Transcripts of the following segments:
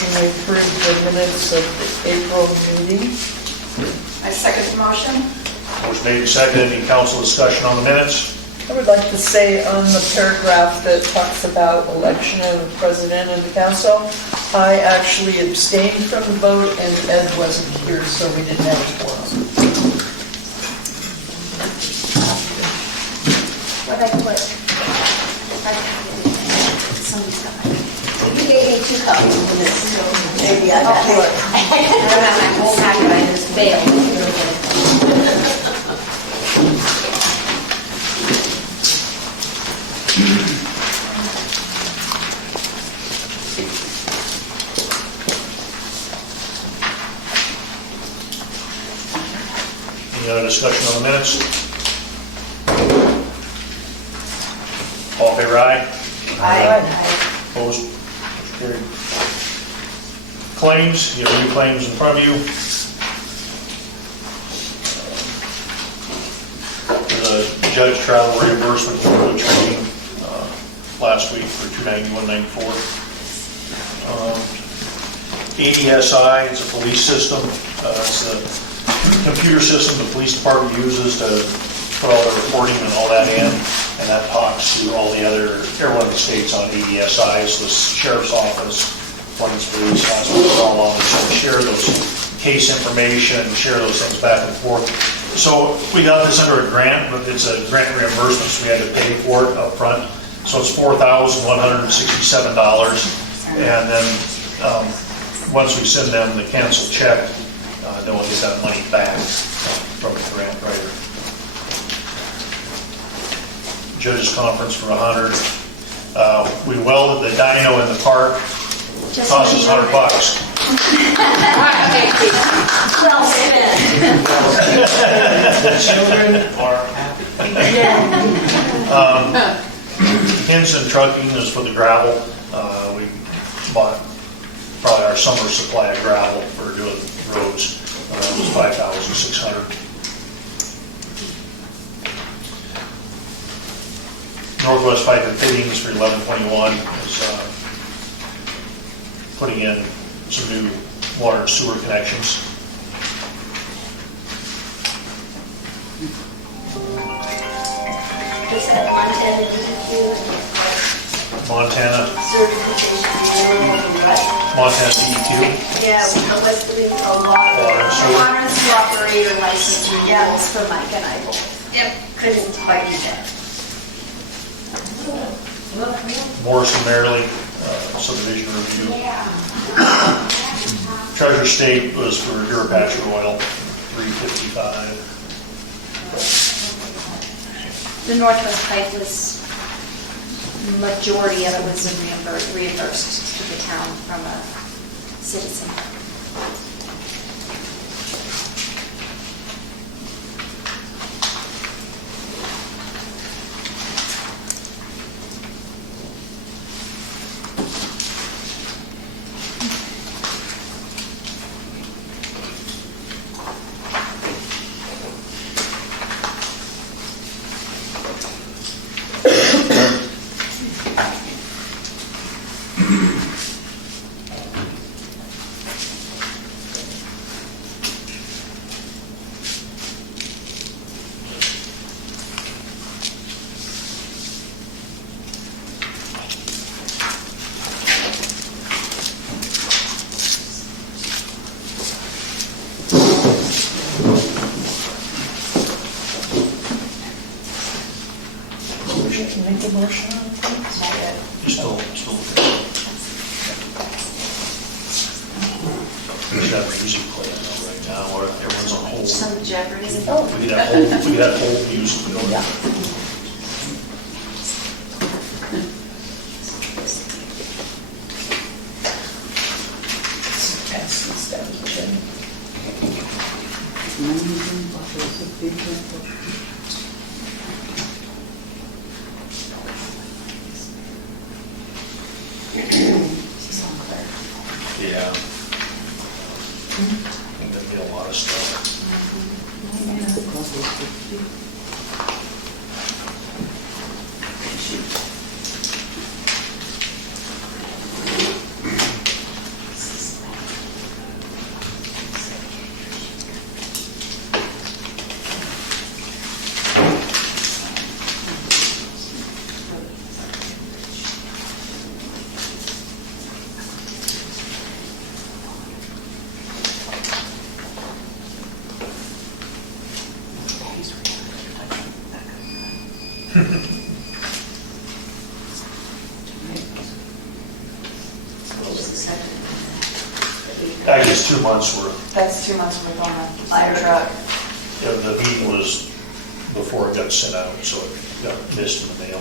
motion we approve the minutes of the April meeting. I second the motion. Motion made and seconded. Any council discussion on the minutes? I would like to say on the paragraph that talks about election of the president of the council, I actually abstained from the vote and Ed wasn't here, so we didn't have a quorum. What I put, you gave me 2 copies of this, so maybe I got it. I don't have my whole packet, I just failed. Any other discussion on the minutes? All in favor, aye? Aye. Opposed? Motion carried. Claims, you have any claims in front of you? The judge travel reimbursement for the training last week for $291.94. ADSI, it's a police system. It's a computer system the police department uses to put all their reporting and all that in, and that talks to all the other, everyone in the states on ADSIs, the sheriff's office, police, police, hospitals, all on it, so we share those case information, share those things back and forth. So we got this under a grant, but it's a grant reimbursement, so we had to pay for it up front. So it's $4,167, and then once we send them the canceled check, then we'll get that money back from the grant writer. Judges conference for $100. We welded the dyno in the park. Cost us $100. Well spent. Children are happy. Henson Trucking is for the gravel. We bought probably our summer supply of gravel for doing roads. It was $5,600. Northwest Pipe and Fittings for $1121 is putting in some new water and sewer connections. Is that Montana DEQ? Montana Certification Bureau, right? Montana DEQ. Yeah, what's the name? A water Water and sewer. and sewer operator license renewals for Mike and I both. Yep. Couldn't quite do that. Morrison Maryland subdivision review. Treasure State was for Hirapacha Oil, $355. The Northwest Pipe was, majority of it was reimbursed to the town from a citizen. Make a motion on it, please? Still. We should have a music playing right now, where everyone's on hold. Some Jeopardy. Oh, We could have hold music. You know? yeah. Pass this down to Jen. Yeah. I think that'd be a lot of stuff. Actually, it's 2 months worth. That's 2 months worth on the fire truck. Yeah, the meeting was before it got sent out, so it got missed in the mail.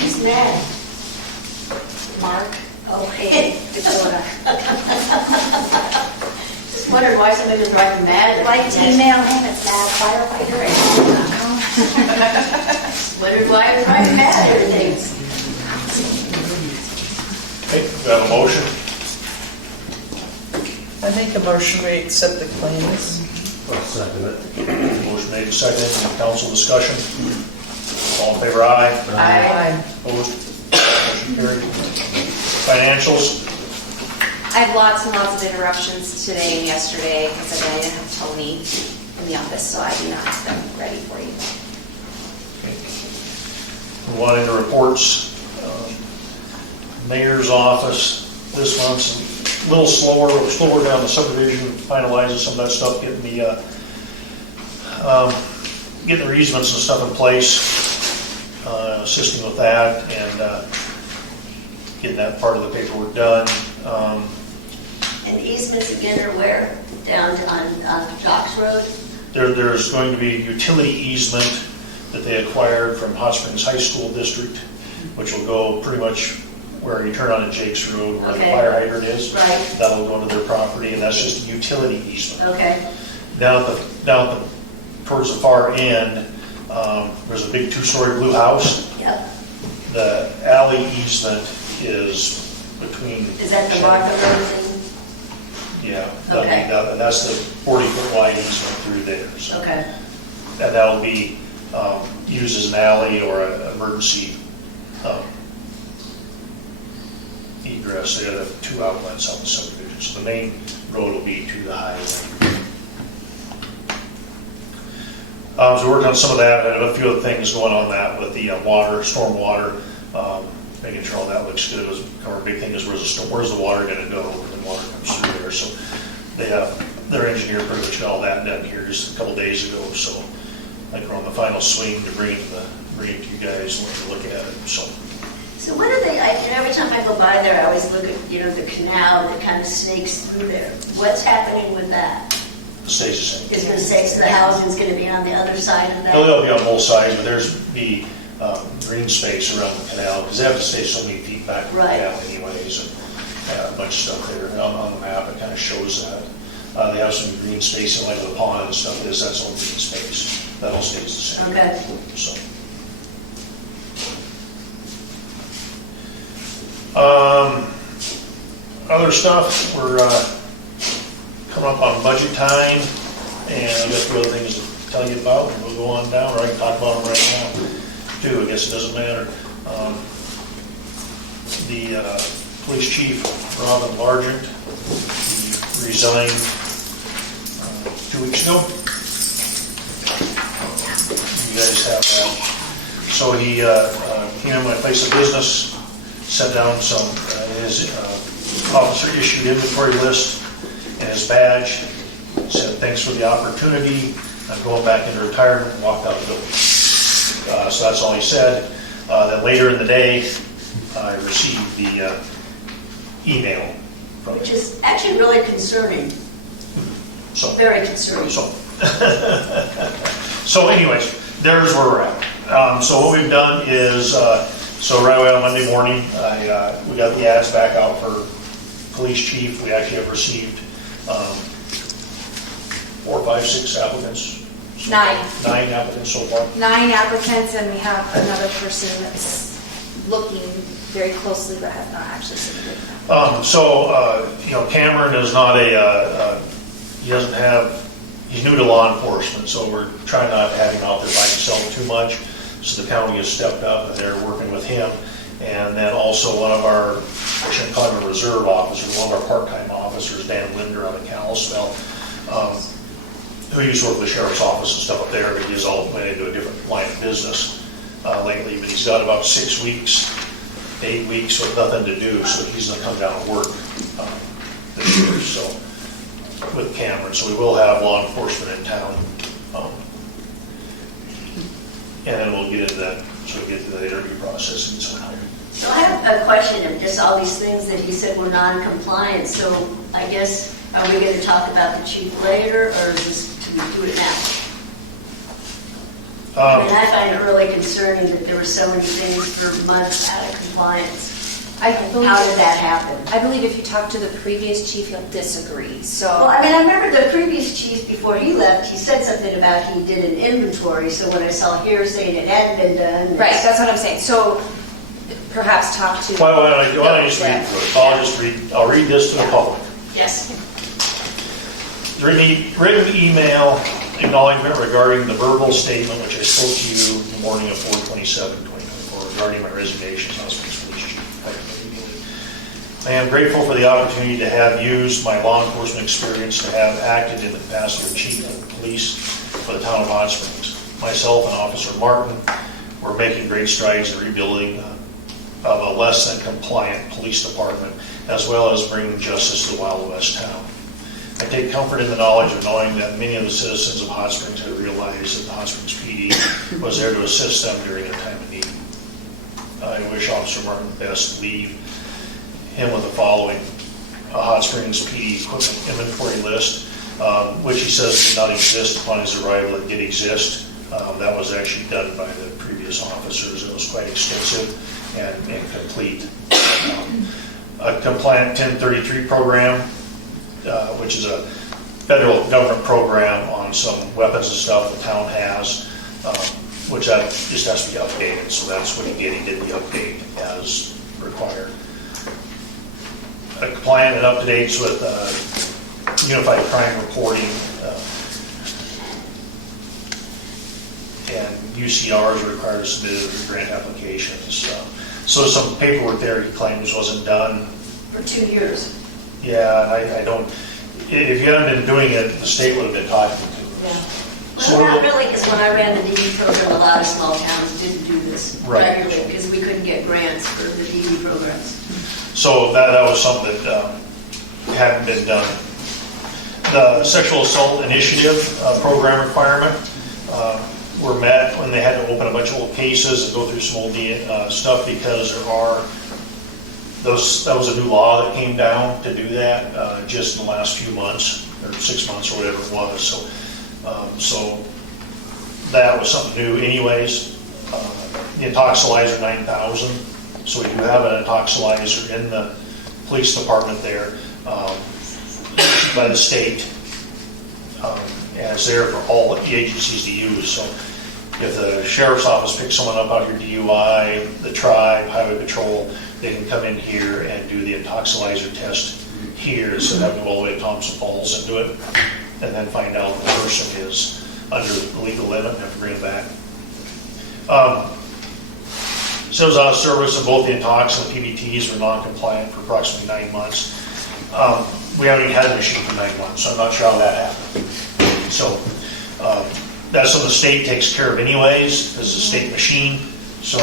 Who's mad? Mark? Okay, Dakota. Just wondered why somebody was driving mad. Like to email him at sadfirefighter@gmail.com. Wondered why I was driving mad at everything. Okay, we have a motion. I make a motion, we accept the claims. I'll second it. Motion made and seconded. Any council discussion? All in favor, aye. Aye. Opposed? Motion carried. Financials. I had lots and lots of interruptions today and yesterday because I didn't have Tony in the office, so I do not have them ready for you. Move on into reports. Mayor's office this month's a little slower down the subdivision, finalizing some of that stuff, getting their easements and stuff in place, assisting with that, and getting that part of the paperwork done. And easements again are where? Down on Docks Road? There's going to be a utility easement that they acquired from Hot Springs High School District, which will go pretty much where you turn on at Jake's Road, where the Okay. fire hydrant is. Right. That'll go to their property, and that's just a utility easement. Okay. Down towards the far end, there's a big 2-story blue house. Yep. The alley easement is between. Is that the Rocker Road thing? Yeah. Okay. That's the 40-foot wide easement through there. So. Okay. And that'll be used as an alley or an emergency egress. They have 2 outlets on the subdivision. So the main road will be to the highway. So we worked on some of that, and a few other things going on that with the water, storm water, making sure all that looks good. Our big thing is where's the water going to go when the water comes through there. So they their engineer pretty much got all that done here just a couple days ago. So I think we're on the final swing to bring it to you guys and look at it. So what are they, every time I go by there, I always look at, the canal that kind of snakes through there. What's happening with that? It stays the same. Is going to say, so the housing's going to be on the other side of that? They'll be on both sides, but there's the green space around the canal, because they have to stay so many feet back from the Right. canal anyways, and a bunch of stuff there. And on the map, it kind of shows that. They have some green space in like the pond and stuff, that's all green space. That all stays the same. Okay. So. Other stuff, we're coming up on budget time, and I've got 2 other things to tell you about, and we'll go on down, or I can talk about them right now, too. I guess it doesn't matter. The police chief, Robin Largent, he resigned 2 weeks ago. You guys have that. So he came in my place of business, set down his officer issued inventory list and his badge, said thanks for the opportunity, I'm going back into retirement, and walked out the building. So that's all he said. Then later in the day, I received the email from Which is actually really concerning, so. very concerning. So anyways, there's where we're at. So what we've done is, so right away on Monday morning, we got the ads back out for police chief. We actually have received 4, 5, 6 applicants. 9. 9 applicants so far. 9 applicants, and we have another person that's looking very closely but has not actually submitted. Cameron is not he's new to law enforcement, so we're trying not to have him out there by himself too much. So the county has stepped up and they're working with him. And then also one of our, I shouldn't call him a reserve officer, one of our part-time officers officers, Dan Linder out of Kalispell, who used to work with the sheriff's office and stuff up there, but he's all went into a different line of business lately. But he's got about 6 weeks, 8 weeks with nothing to do, so he's going to come down and work this year. So with Cameron, so we will have law enforcement in town, and then we'll get into that. So we get to the interview process and so on. So I have a question of just all these things that he said were non-compliant. So I guess, are we going to talk about the chief later, or just do we do it now? I mean, I find it really concerning that there were so many things for months out of compliance. I believe, How did that happen? I believe if you talk to the previous chief, he'll disagree. So Well, I mean, I remember the previous chief, before he left, he said something about he did an inventory. So when I saw here saying it hadn't been done. right, that's what I'm saying. So perhaps talk to. Why don't I just read through it? I'll read this to the public. Yes. Written email acknowledgement regarding the verbal statement which I spoke to you in the morning of 4/27/2024 regarding my resignation as Hospice Police Chief. I am grateful for the opportunity to have used my law enforcement experience to have acted in the capacity of Chief of Police for the town of Hot Springs. Myself and Officer Martin were making great strides in rebuilding of a less than compliant police department, as well as bringing justice to the Wild West town. I take comfort in the knowledge of knowing that many of the citizens of Hot Springs have realized that the Hot Springs PD was there to assist them during their time of need. I wish Officer Martin the best. Leave him with the following: a Hot Springs PD equipment inventory list, which he says did not exist upon his arrival. It did exist. That was actually done by the previous officers. It was quite extensive and complete. A compliant 1033 program, which is a federal government program on some weapons and stuff the town has, which that just has to be updated. So that's what he did. He did the update as required. A compliant and up to date with unified crime reporting and UCRs are required to submit grant applications. So some paperwork there he claims wasn't done. For 2 years. Yeah, I don't, if you hadn't been doing it, the state would have been talking to us. Yeah. So Well, not really, because when I ran the DD program, a lot of small towns didn't do this Right. regularly, because we couldn't get grants for the DD programs. So that was something that hadn't been done. The sexual assault initiative program requirement were met when they had to open a bunch of old cases and go through some old stuff, because that was a new law that came down to do that just in the last few months, or 6 months or whatever it was. So that was something new anyways. The Intoxilizer 9000. So we do have an Intoxilizer in the police department there by the state. And it's there for all the agencies to use. So if the sheriff's office picks someone up out here DUI, the tribe, highway patrol, they can come in here and do the Intoxilizer test here, so they have to go all the way to Thompson Falls and do it, and then find out if the person is under the legal limit and have to bring it back. So I was out of service, and both the Intox and the PBTs were non-compliant for approximately 9 months. We haven't even had a machine for 9 months, so I'm not sure how that happened. So that's something the state takes care of anyways, as a state machine. So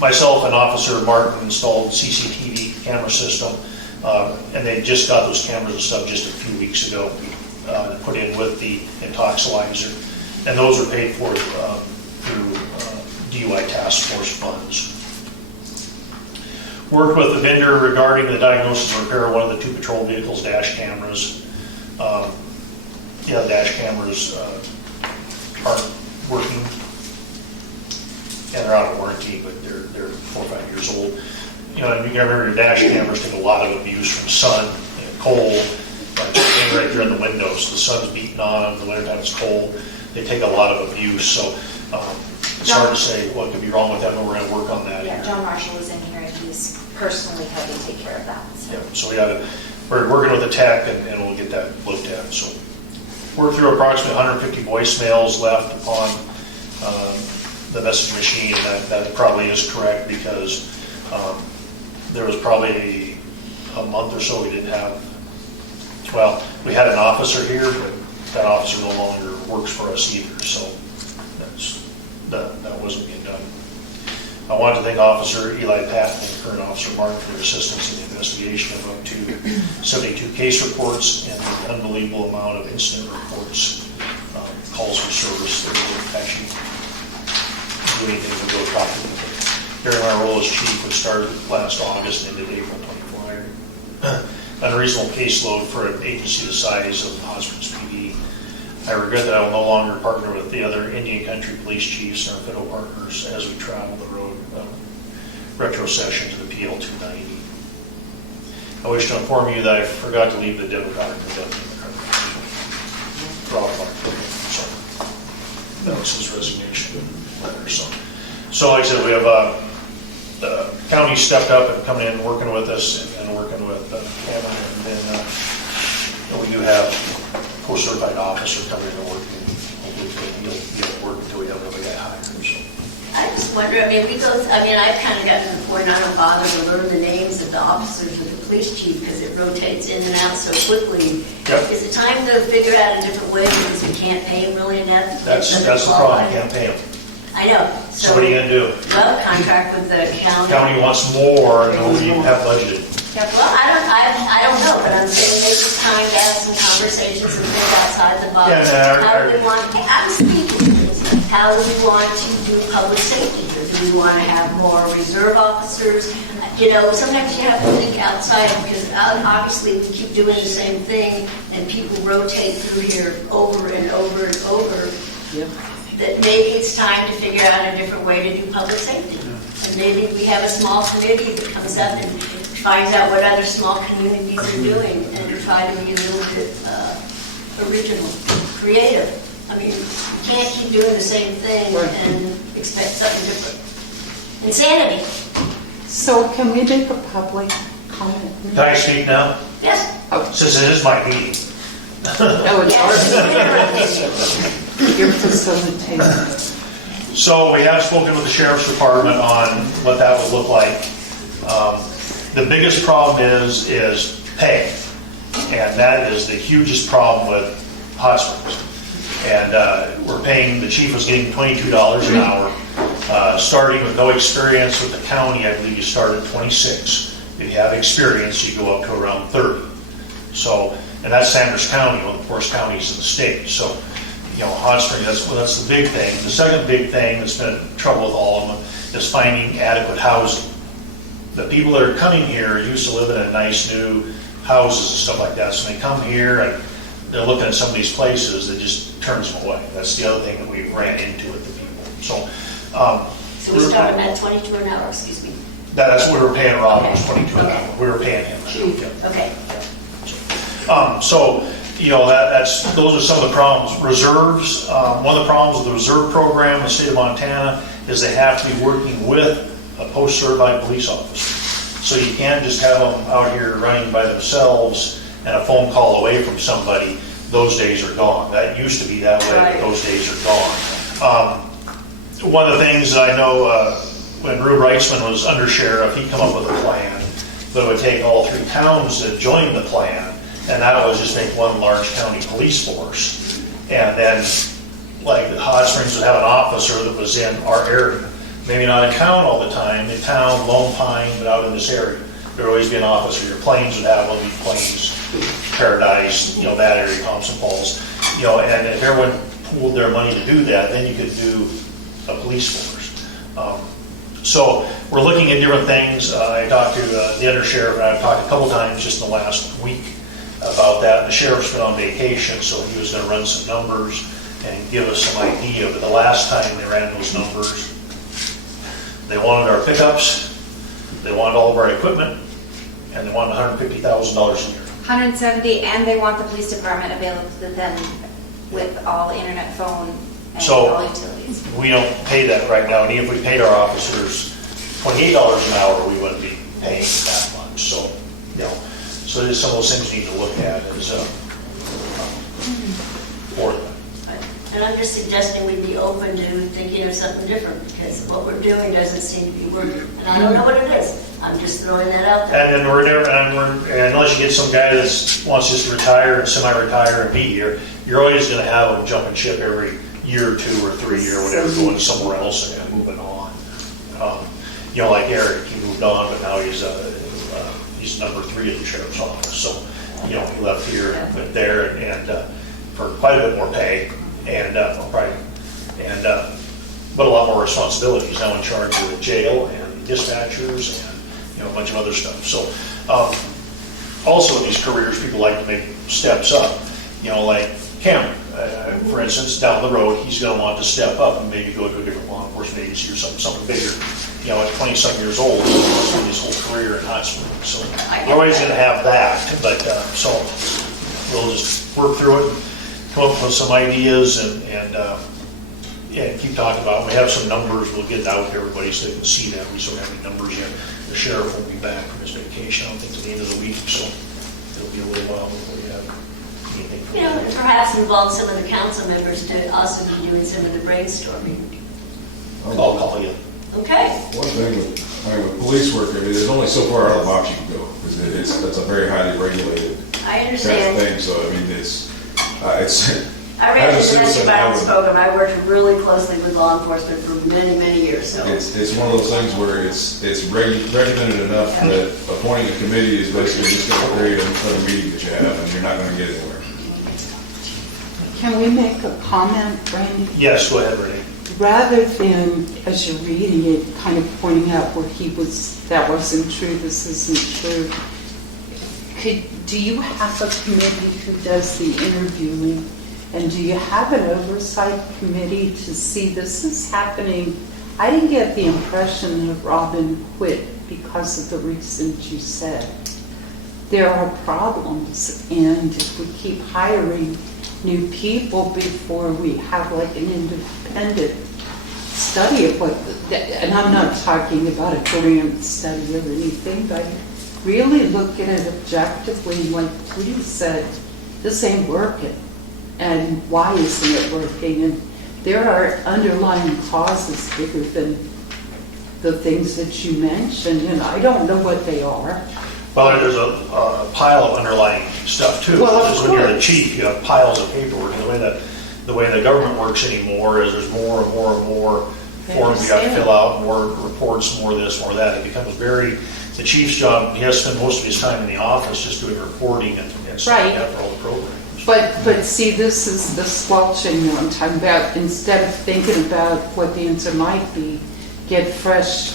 myself and Officer Martin installed CCTV camera system, and they just got those cameras and stuff just a few weeks ago, put in with the Intoxilizer, and those are paid for through DUI task force funds. Worked with the vendor regarding the diagnosis and repair of one of the 2 patrol vehicles' dash cameras. The dash cameras aren't working, and they're out of warranty, but they're 4 or 5 years old. You know, and you remember your dash cameras take a lot of abuse from sun and cold, right there in the windows. The sun's beating on them, the wintertime it's cold. They take a lot of abuse, so it's hard to say what could be wrong with them, but we're going to work on that. Yeah, John Marshall is in here and he's personally helping take care of that. So. Yeah, so we're working with the tech and we'll get that looked at. So worked through approximately 150 voicemails left upon the message machine, and that probably is correct, because there was probably a month or so, we didn't have, well, we had an officer here, but that officer no longer works for us either, so that wasn't being done. I wanted to thank Officer Eli Patton and current Officer Martin for their assistance in the investigation of up to 72 case reports and the unbelievable amount of incident reports, calls for service that we didn't actually do anything to go talk to them. During my role as chief, which started last August and ended April 24, unreasonable caseload for an agency the size of Hot Springs PD. I regret that I will no longer partner with the other Indian Country police chiefs and our federal partners as we travel the road retrocession to the PL 290. I wish to inform you that I forgot to leave the Denver doctor for all of our program. So that was his resignation letter. So like I said, we have the county stepped up and coming in and working with us and working with Kevin, and then we do have post-certified officer coming in and working. Hopefully he'll work until we have another guy hired. So. I just wonder, I've kind of gotten to the point I don't bother to learn the names of the officers with the police chief because it rotates in and out so quickly. Yep. Is it time to figure out a different way because we can't pay him really enough? That's the problem, you can't pay him. I know. So what are you going to do? Well, contract with the county. County wants more and we have budgeted. Yeah, well, I don't know, but I'm saying maybe it's time to have some conversations and think outside the box. How do we want, I'm speaking, how do we want to do public safety? Or do we want to have more reserve officers? You know, sometimes you have to think outside because obviously we keep doing the same thing and people rotate through here over and over and over. Yep. That maybe it's time to figure out a different way to do public safety. And maybe we have a small committee that comes up and finds out what other small communities are doing and try to be a little bit original, creative. I mean, you can't keep doing the same thing and expect something different. Insanity. So can we make a public comment? Can I speak now? Yes. Since it is my meeting. Oh, it's Yes. You're facilitating. So we have spoken with the Sheriff's Department on what that would look like. The biggest problem is pay, and that is the hugest problem with Hot Springs. And we're paying, the chief was getting $22 an hour. Starting with no experience with the county, I believe you start at 26. If you have experience, you go up to around 30. So, and that's Sanders County, one of the worst counties in the state. So, you know, Hot Springs, that's the big thing. The second big thing that's been trouble with all of them is finding adequate housing. The people that are coming here used to live in nice new houses and stuff like that. So they come here and they're looking at some of these places that just turns them away. That's the other thing that we ran into with the people. So, So we started at 22 an hour, excuse me. that's what we were paying Rob, Okay. was 22 an hour. We were paying him. Yeah. Okay. So, you know, those are some of the problems. Reserves, one of the problems with the reserve program in the state of Montana is they have to be working with a post-certified police officer. So you can't just have them out here running by themselves and a phone call away from somebody. Those days are gone. That used to be that way, Right. but those days are gone. One of the things I know when Rube Reitzman was undersheriff, he come up with a plan that would take all 3 towns that joined the plan, and that would just make one large county police force. And then, like, Hot Springs would have an officer that was in our area. Maybe not in town all the time, in town, Lone Pine, but out in this area. There would always be an officer. Your Plains would have one, Plains, Paradise, you know, that area, Thompson Falls. You know, and if everyone pooled their money to do that, then you could do a police force. So we're looking at different things. I talked to the undersheriff, and I've talked a couple times just in the last week about that. The sheriff's been on vacation, so he was going to run some numbers and give us some idea. But the last time they ran those numbers, they wanted our pickups, they wanted all of our equipment, and they wanted $150,000 a year. 170, and they want the police department available to them with all internet, phone, and So- all utilities. We don't pay that right now, and even if we paid our officers $28 an hour, we wouldn't be paying that much. So, you know, so there's some of those things we need to look at as for them. And I'm just suggesting we be open to thinking of something different, because what we're doing doesn't seem to be working. And I don't know what it is. I'm just throwing that out there. And then and unless you get some guy that wants just to retire and semi-retire and be here, you're always gonna have them jumping ship every year or 2 or 3 or whatever, going somewhere else and moving on. You know, like Eric, he moved on, but now he's number 3 at the sheriff's office. So, you know, he left here, went there, and for quite a bit more pay, and but a lot more responsibilities. Now in charge of the jail and dispatchers and, you know, a bunch of other stuff. So, also in these careers, people like to make steps up. You know, like Cameron, for instance, down the road, he's going to want to step up and maybe go to a different law enforcement agency or something bigger. You know, at 20-some years old, he's doing his whole career in hot springs. So you're always going to have that. But so we'll just work through it and come up with some ideas and keep talking about it. We have some numbers. We'll get it out to everybody so they can see that. We don't have any numbers yet. The sheriff won't be back from his vacation, I don't think, to the end of the week. So it'll be a little while before we have anything. You know, and perhaps involve some of the council members to also be doing some of the brainstorming. I'll call you. Okay. One thing with police work, I mean, there's only so far out of the box you can go, because that's a very highly regulated I kind of understand. thing, so I mean, it's I ran as a the domestic citizen, violence program. I worked really closely with law enforcement for many, many years, so. it's one of those things where it's regimented enough that appointing a committee is basically just going to create another meeting that you have, and you're not going to get anywhere. Can we make a comment, Randy? Yes, go ahead, Renee. Rather than, as you're reading it, kind of pointing out where that wasn't true, this isn't true, do you have a committee who does the interviewing? And do you have an oversight committee to see this is happening? I didn't get the impression that Robin quit because of the reasons you said. There are problems, and if we keep hiring new people before we have like an independent study of what, and I'm not talking about a grant study or anything, but really look at it objectively, like Tweety said, this ain't working. And why isn't it working? And there are underlying causes bigger than the things that you mentioned, and I don't know what they are. Well, there's a pile of underlying stuff too. Well, of Because when you're the course. chief, you have piles of paperwork. And the way the government works anymore is there's more and more and more forms you got to fill out, more reports, more this, more that. It becomes the chief's job, he has to spend most of his time in the office just doing reporting and stuff like that for all the programs. But see, this is the squelching that I'm talking about. Instead of thinking about what the answer might be, get a fresh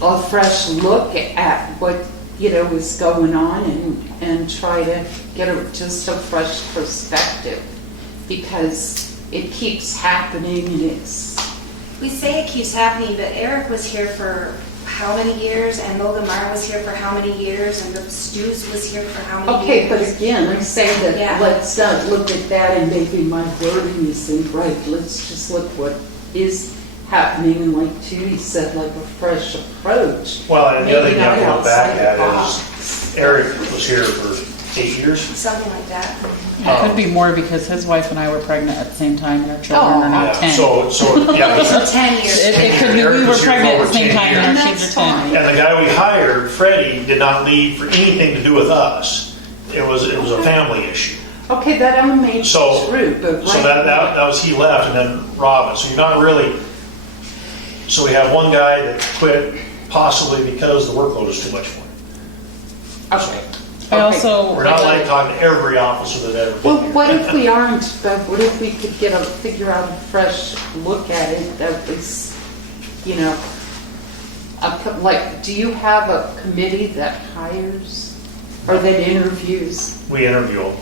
look at what is going on and try to get just a fresh perspective, because it keeps happening and We say it keeps happening, but Eric was here for how many years, and Logan Meyer was here for how many years, and the Stews was here for how many okay, years? but again, I say that Yeah. let's not look at that and maybe my wording isn't right. Let's just look what is happening, and like Judy said, like a fresh approach. Well, and the other thing you have Maybe to not look back outside the at box. is Eric was here for 8 years. Something like that. It could be more because his wife and I were pregnant at the same time, and our children are now Yeah, 10. so yeah. So 10 years. It could be Eric we were was here pregnant for at the same over 10 time, and our years. kids are 10. And the guy we hired, Freddie, did not leave for anything to do with us. It was a family issue. Okay, that only made So- true, but So that was, he left, and then Robin. So you're not really, so we have one guy that quit possibly because the workload is too much for him. Okay. I also, We're not like talking to every officer that ever Well, been here. what if we aren't, but what if we could figure out a fresh look at it that was, like, do you have a committee that hires or that interviews? We interview them.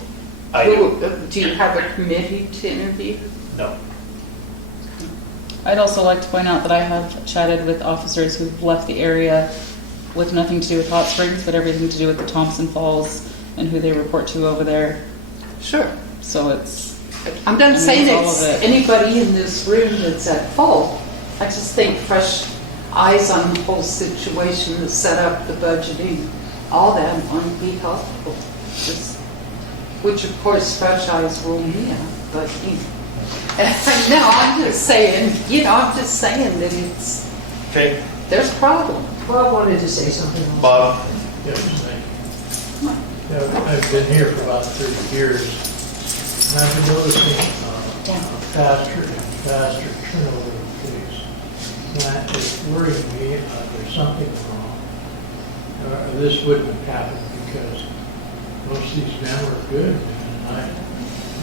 I do. Do you have a committee to interview? No. I'd also like to point out that I have chatted with officers who've left the area with nothing to do with Hot Springs, but everything to do with the Thompson Falls and who they report to over there. Sure. So it's, I'm not saying it's all it's of it. anybody in this room that's at fault. I just think fresh eyes on the whole situation, the setup, the budgeting, all that might be helpful. Which of course fresh eyes rule me out, but No, I'm just saying, I'm just saying that Okay, there's a problem. Bob wanted to say something. Bob? Yes, thank you. I've been here for about 30 years, and I've been noticing faster and faster turnover of police. And that is worrying me. There's something wrong. This wouldn't have happened because most of these men were good, and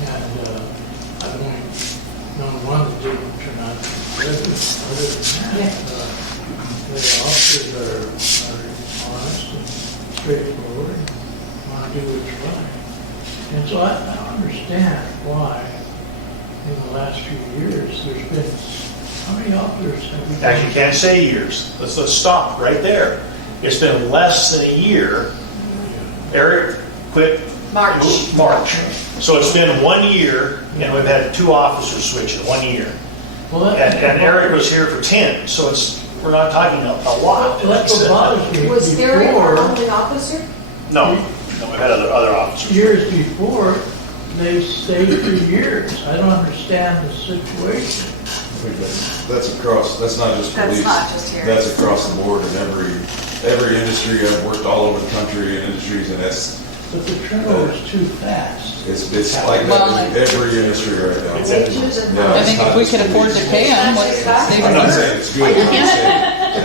I've only known one that didn't turn out to be good. Other than that, the officers are honest and straightforward and want to do what's right. And so I don't understand why in the last few years there's been, how many officers have we got? Actually, you can't say years. Let's stop right there. It's been less than a year. Eric quit March. So it's been 1 year, and we've had 2 officers switch in 1 year. Well, And Eric was here for 10, so we're not talking a lot. That's what bothers me. Was Gary our Before, only officer? No, we've had other officers. years before, they stayed for years. I don't understand the situation. That's not just police. That's not just here. That's across the board in every industry. I've worked all over the country in industries, and But the turnover is too fast. it's like that in every industry right now. Wages and No, I it's think not if we just could afford to police. pay them, what's I'm not saying it's good. I'm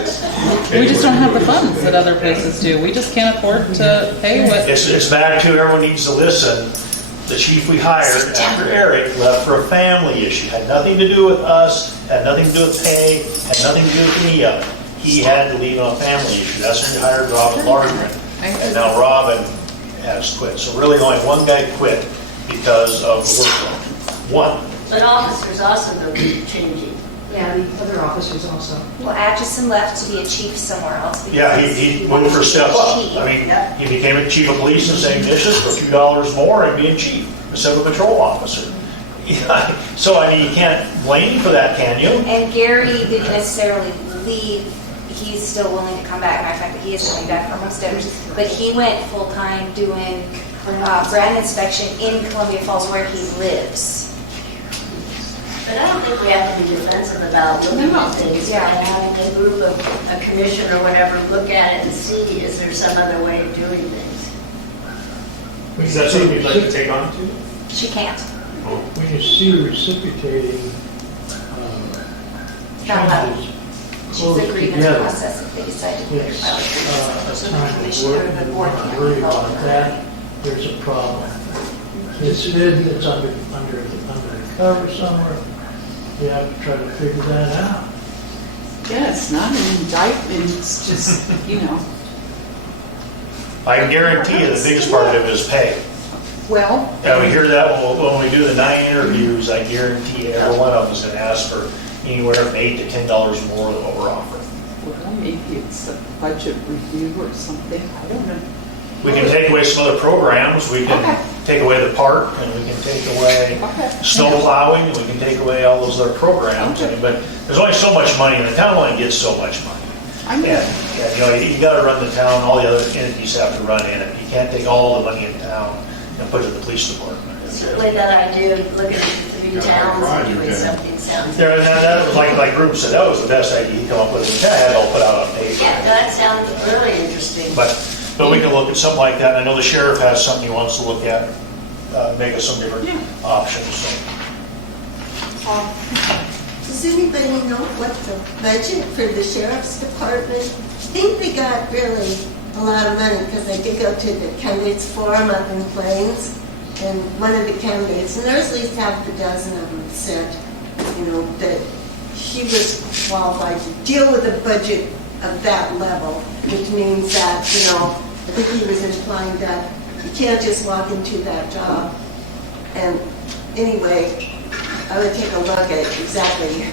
just saying we just don't have the funds that other places do. We just can't afford to pay what. It's back to everyone needs to listen. The chief we hired after Eric left for a family issue. Had nothing to do with us, had nothing to do with pay, had nothing to do with any of it. He had to leave on a family issue. That's when we hired Robin Largent. And now Robin has quit. So really only one guy quit because of the workload. One. But officers also don't keep changing. Yeah, the other officers also. Well, Atchison left to be a chief somewhere else. Yeah, because he wanted moved for to be step a up. chief. I mean, he became a chief of police in St. Missions for a few dollars more and being chief instead of a patrol officer. Yeah, so I mean, you can't blame him for that, can you? And Gary didn't necessarily leave. He's still willing to come back. Matter of fact, he is coming back for most of it. But he went full-time doing brand inspection in Columbia Falls where he lives. But I don't think we have to be defensive about looking at things. Yeah. And having a group of, a commission or whatever, look at it and see, is there some other way of doing things? Is that something you'd like to take on too? She can't. When you see reciprocating Not allowed. changes She's close agreed to the together, process if they decide to do it. it's a time to work, and you want to worry about that, there's a problem. It's hidden, it's under cover somewhere, you have to try to figure that out. Yeah, it's not an indictment, it's just, I can guarantee you the biggest part of it is pay. well, Yeah, we hear that when we do the 9 interviews. I guarantee you every one of them is going to ask for anywhere from $8 to $10 more than what we're offering. well, maybe it's a budget review or something, I don't know. We can take away some other programs. We can Okay. take away the park, and we can take away Okay. snow plowing, and we can take away all those other programs. Okay. But there's only so much money, and the town only gets so much money. I know. And you got to run the town. All the other entities have to run in it. You can't take all the money in town and put it in the police department. Certainly that idea of looking at the 3 towns and doing something sounds. There, and that was like Ruben said, that was the best idea he come up with. It had it all put out on paper. Yeah, that sounds really interesting. But we can look at something like that. I know the sheriff has something he wants to look at, make us some different options. So. Does anybody know what the budget for the sheriff's department? I think they got really a lot of money because I did go to the candidates forum up in Plains, and one of the candidates, and there's at least half a dozen of them, said, that he was qualified to deal with a budget of that level, which means that, I think he was implying that you can't just walk into that job. And anyway, I would take a look at exactly,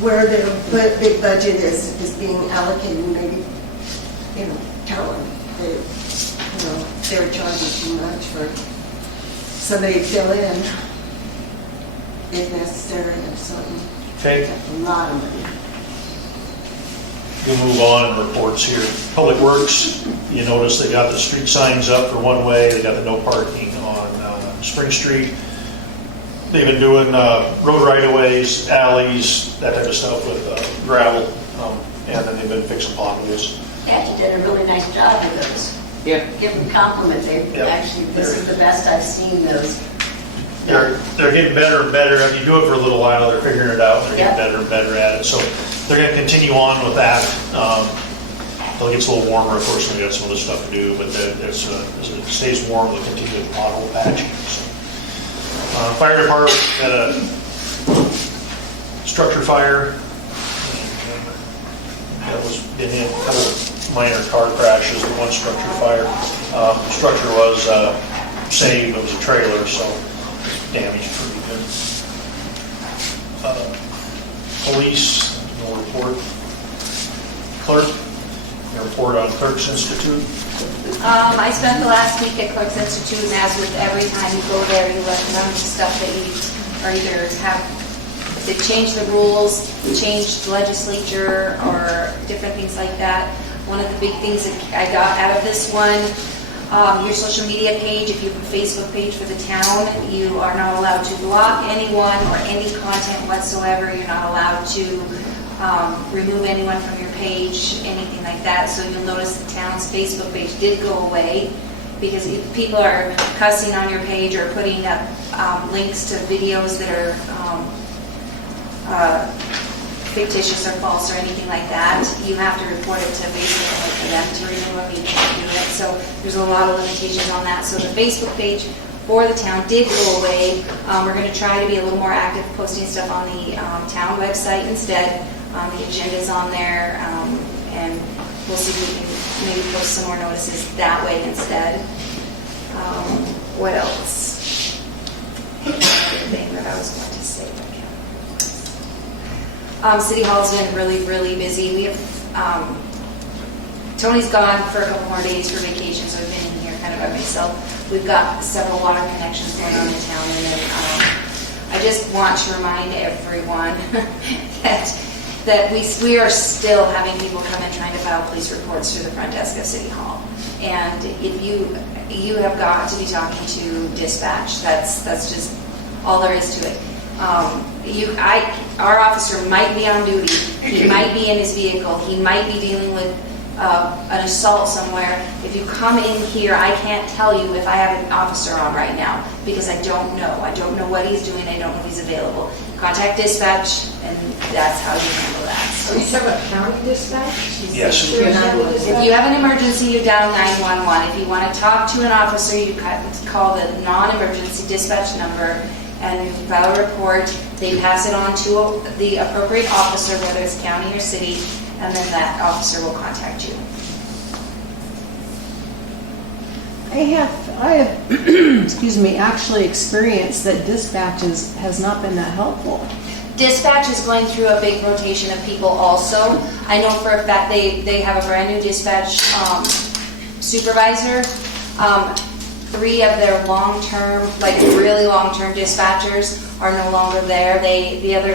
where the big budget is being allocated, and maybe, tell them that, they're charging too much for somebody to fill in if necessary or something. Okay. A lot of money. We move on, reports here. Public Works, you notice they got the street signs up for one way, they got the no parking on Spring Street. They've been doing road right-of-ways, alleys, that type of stuff with gravel, and then they've been fixing potholes. Yeah, you did a really nice job with those. Yeah. Give them compliments. Actually, this is the best I've seen those. They're getting better and better. If you do it for a little while, they're figuring it out, and they're getting Yep. better and better at it. So they're going to continue on with that. Until it gets a little warmer, of course, we got some other stuff to do, but as it stays warm, they'll continue with the pothole patching. So. Fire department had a structure fire. That was in a couple minor car crashes, but one structure fire. The structure was saved, it was a trailer, so damaged pretty good. Police, no report. Clerk, no report on Clerks Institute. I spent the last week at Clerks Institute, and as with every time you go there, you let them know the stuff that you are either have, they've changed the rules, changed legislature, or different things like that. One of the big things that I got out of this one, your social media page, if you have a Facebook page for the town, you are not allowed to block anyone or any content whatsoever. You're not allowed to remove anyone from your page, anything like that. So you'll notice the town's Facebook page did go away because if people are cussing on your page or putting up links to videos that are fictitious or false or anything like that, you have to report it to Facebook for them to remove them. You can't do it. So there's a lot of limitations on that. So the Facebook page for the town did go away. We're going to try to be a little more active posting stuff on the town website instead. The agenda's on there, and we'll see if we can maybe post some more notices that way instead. What else? Another thing that I was going to say. City Hall's been really, really busy. We have Tony's gone for a couple more days for vacation, so I've been in here kind of by myself. We've got several water connections going on in town, and then I just want to remind everyone that we are still having people come in trying to file police reports through the front desk of City Hall. And if you have got to be talking to dispatch. That's just all there is to it. Our officer might be on duty. He might be in his vehicle. He might be dealing with an assault somewhere. If you come in here, I can't tell you if I have an officer on right now because I don't know. I don't know what he's doing. I don't know if he's available. Contact dispatch, and that's how you handle that. So you talking about county dispatch? Yes. If you have an emergency, you dial 911. If you want to talk to an officer, you call the non-emergency dispatch number and file a report. They pass it on to the appropriate officer, whether it's county or city, and then that officer will contact you. I have, excuse me, actually experienced that dispatch has not been that helpful. Dispatch is going through a big rotation of people also. I know for a fact they have a brand new dispatch supervisor. 3 of their long-term, like really long-term dispatchers are no longer there.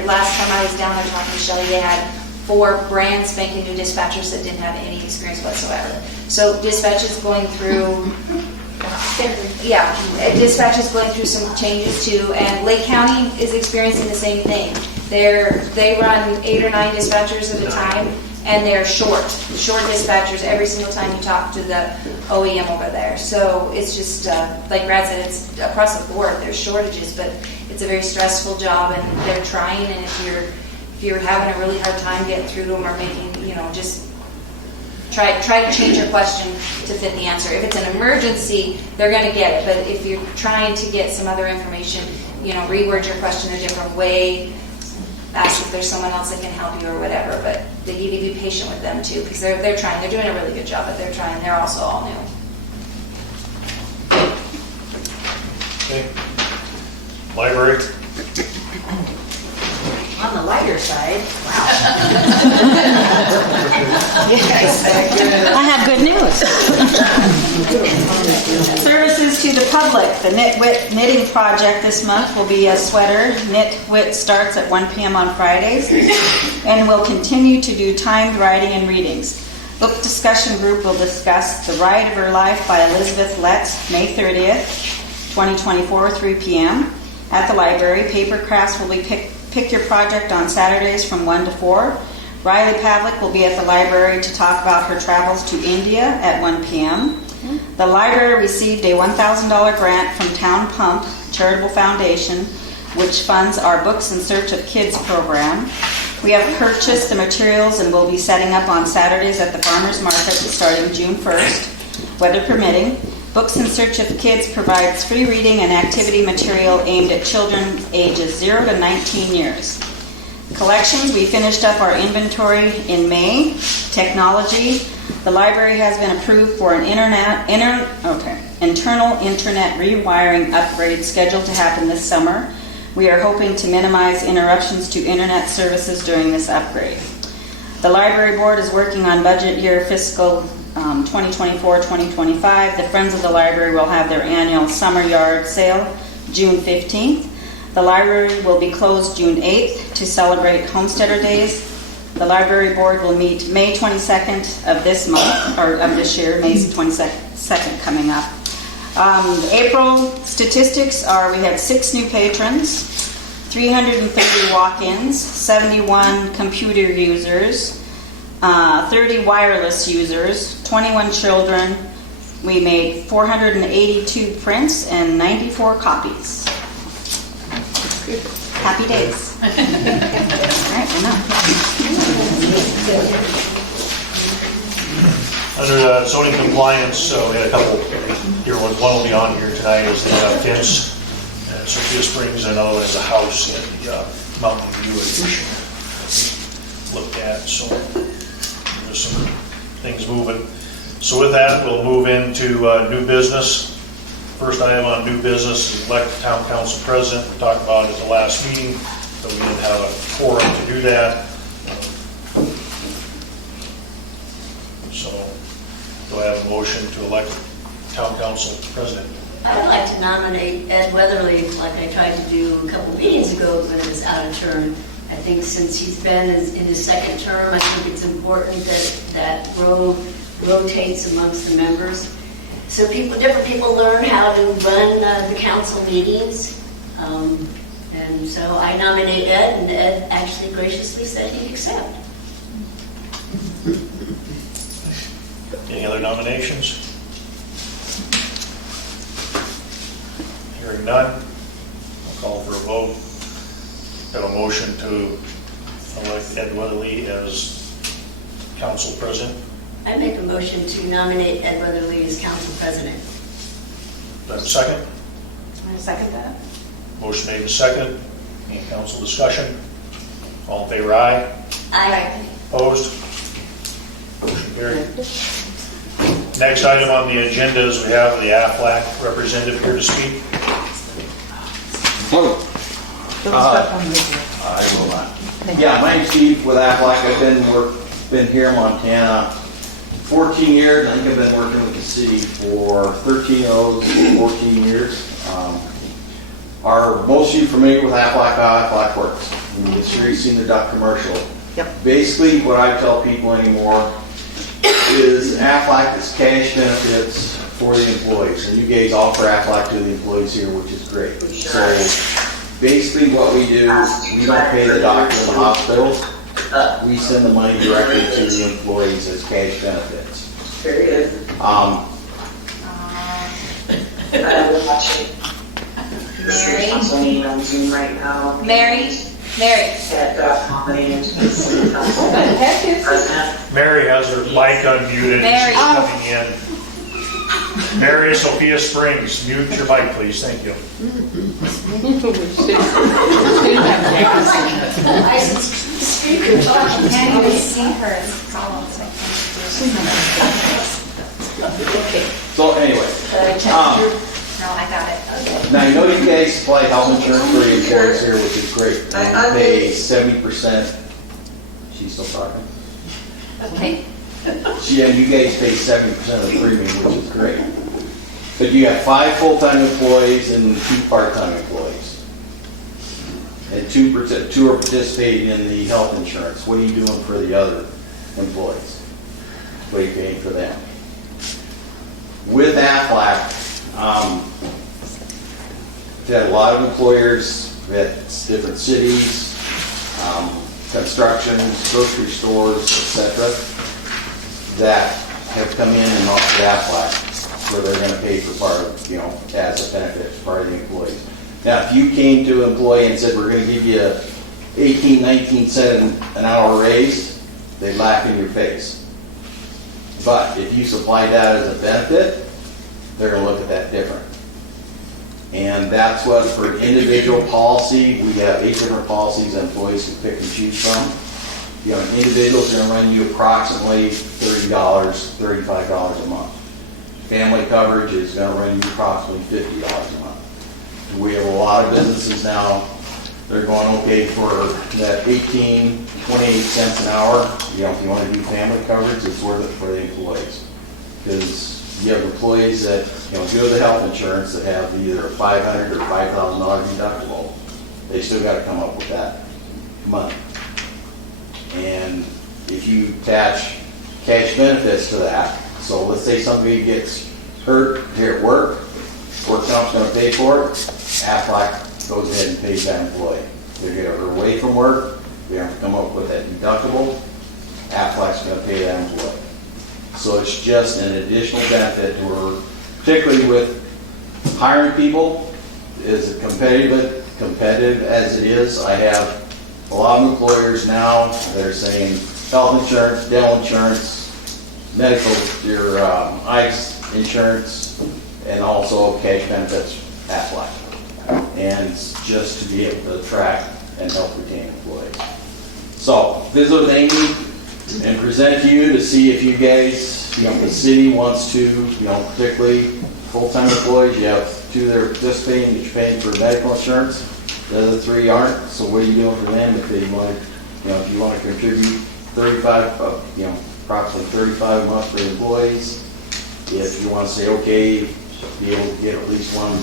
Last time I was down there talking to Shelley, they had 4 brand spanking new dispatchers that didn't have any experience whatsoever. So dispatch is going through, dispatch is going through some changes too, and Lake County is experiencing the same thing. They run 8 or 9 dispatchers at a time, and they're short dispatchers every single time you talk to the OEM over there. So it's just, like Brad said, it's across the board. There's shortages, but it's a very stressful job, and they're trying, and if you're having a really hard time getting through to them or making, just try to change your question to fit the answer. If it's an emergency, they're going to get it, but if you're trying to get some other information, reword your question a different way, ask if there's someone else that can help you or whatever, but they need to be patient with them too, because they're trying. They're doing a really good job, but they're trying. They're also all new. Okay. Library. On the lighter side, wow. I have good news. Services to the public. The knitting project this month will be a sweater. Knit-wit starts at 1 p.m. on Fridays and will continue to do timed writing and readings. Book discussion group will discuss The Ride of Her Life by Elizabeth Letts, May 30th, 2024, 3 p.m. at the library. Paper crafts will be pick your project on Saturdays from 1 to 4. Riley Pavlik will be at the library to talk about her travels to India at 1 p.m. The library received a $1,000 grant from Town Pump Charitable Foundation, which funds our Books in Search of Kids program. We have purchased the materials and will be setting up on Saturdays at the farmers market starting June 1st, weather permitting. Books in Search of Kids provides free reading and activity material aimed at children ages 0 to 19 years. Collections, we finished up our inventory in May. Technology, the library has been approved for an internal internet rewiring upgrade scheduled to happen this summer. We are hoping to minimize interruptions to internet services during this upgrade. The library board is working on budget year fiscal 2024-2025. The Friends of the Library will have their annual summer yard sale June 15th. The library will be closed June 8th to celebrate Homesteader Days. The library board will meet May 22nd of this month, or of this year, May 22nd coming up. April statistics are we had 6 new patrons, 330 walk-ins, 71 computer users, 30 wireless users, 21 children. We made 482 prints and 94 copies. Happy days. All right, Under zoning compliance, we had a couple here ones. One will be on here tonight is the fence at Sophia Springs. Another one is a house in the Mountain View addition looked at. So there's some things moving. So with that, we'll move into new business. First item on new business is elect the town council president. We talked about it at the last meeting, but we didn't have a quorum to do that. So do I have a motion to elect town council president? I would like to nominate Ed Weatherly, like I tried to do a couple meetings ago when I was out of term. I think since he's been in his second term, I think it's important that rotates amongst the members. So different people learn how to run the council meetings. And so I nominate Ed, and Ed actually graciously said he'd accept. Any other nominations? Hearing none, I'll call for a vote. Have a motion to elect Ed Weatherly as council president. I make a motion to nominate Ed Weatherly as council president. Do I have a second? I second that. Motion made and seconded. Any council discussion? All in favor, aye. Aye. Opposed? Motion carried. Next item on the agenda is we have the AFLAC representative here to speak. Hello. I will not. Yeah, my name's Steve with AFLAC. I've been here in Montana 14 years. I think I've been working with the city for 13 of those 14 years. Are most of you familiar with AFLAC, how AFLAC works? I'm sure you've seen the duck commercial. Yep. Basically, what I tell people anymore is AFLAC is cash benefits for the employees. And you guys offer AFLAC to the employees here, which is great. So basically what we do, we don't pay the doctor in the hospital. We send the money directly to the employees as cash benefits. Mary has her mic unmuted. Mary. She's coming in. Mary, Sophia Springs, mute your mic, please. Thank you. I can't even see her. So anyway, No, I got it. now you know you guys supply health insurance for the employees here, which is great. And we pay 70%. She's still talking? Okay. Yeah, you guys pay 70% of the premium, which is great. But you have 5 full-time employees and 2 part-time employees. And 2 are participating in the health insurance. What are you doing for the other employees? What are you paying for them? With AFLAC, had a lot of employers at different cities, construction, grocery stores, etc., that have come in and offered Aflac, where they're going to pay for part of, as a benefit for part of the employees. Now, if you came to an employee and said, we're going to give you 18, 19 cent an hour raise, they'd laugh in your face. But if you supply that as a benefit, they're going to look at that different. And that's what, for individual policy, we have 8 different policies that employees can pick and choose from. Individuals are going to run you approximately $30, $35 a month. Family coverage is going to run you approximately $50 a month. We have a lot of businesses now, they're going, okay, for that 18, 28 cents an hour, if you want to do family coverage, it's worth it for the employees. Because you have employees that, do the health insurance that have either a $500 or $5,000 deductible. They still got to come up with that money. And if you attach cash benefits to that, so let's say somebody gets hurt here at work comp's going to pay for it, Aflac goes ahead and pays that employee. They're away from work, they have to come up with that deductible, Aflac's going to pay that employee. So it's just an additional benefit to her, particularly with hiring people, as competitive as it is. I have a lot of employers now that are saying health insurance, dental insurance, medical, your ICE insurance, and also cash benefits, Aflac. And just to be able to attract and help retain employees. So visit with Amy and present to you to see if you guys, the city wants to, particularly full-time employees, you have 2 that are participating, that you're paying for medical insurance. The other 3 aren't. So what are you doing for them if they want to, if you want to contribute 35, approximately 35 a month for the employees. If you want to say, okay, be able to get at least one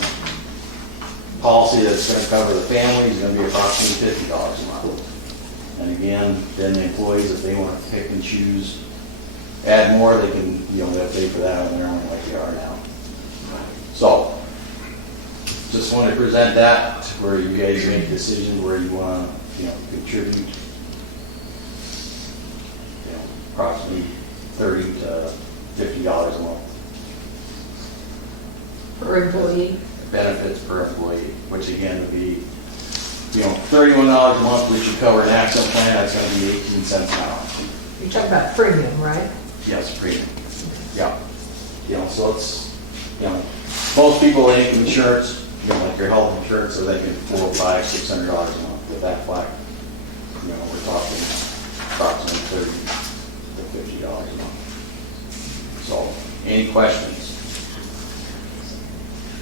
policy that's going to cover the family is going to be approximately $50 a month. And again, then the employees, if they want to pick and choose, add more, they can, they'll pay for that on their own like they are now. So, just want to present that where you guys make decisions where you want to, contribute, approximately $30 to $50 a month. Per employee? Benefits per employee, which again would be, $31 a month, which you cover an accident plan, that's going to be 18 cents an hour. You're talking about premium, right? Yes, premium. Yeah. So it's, most people think insurance, like your health insurance, so they can $400, $500, $600 a month. With that flat, we're talking approximately $30 to $50 a month. So, any questions?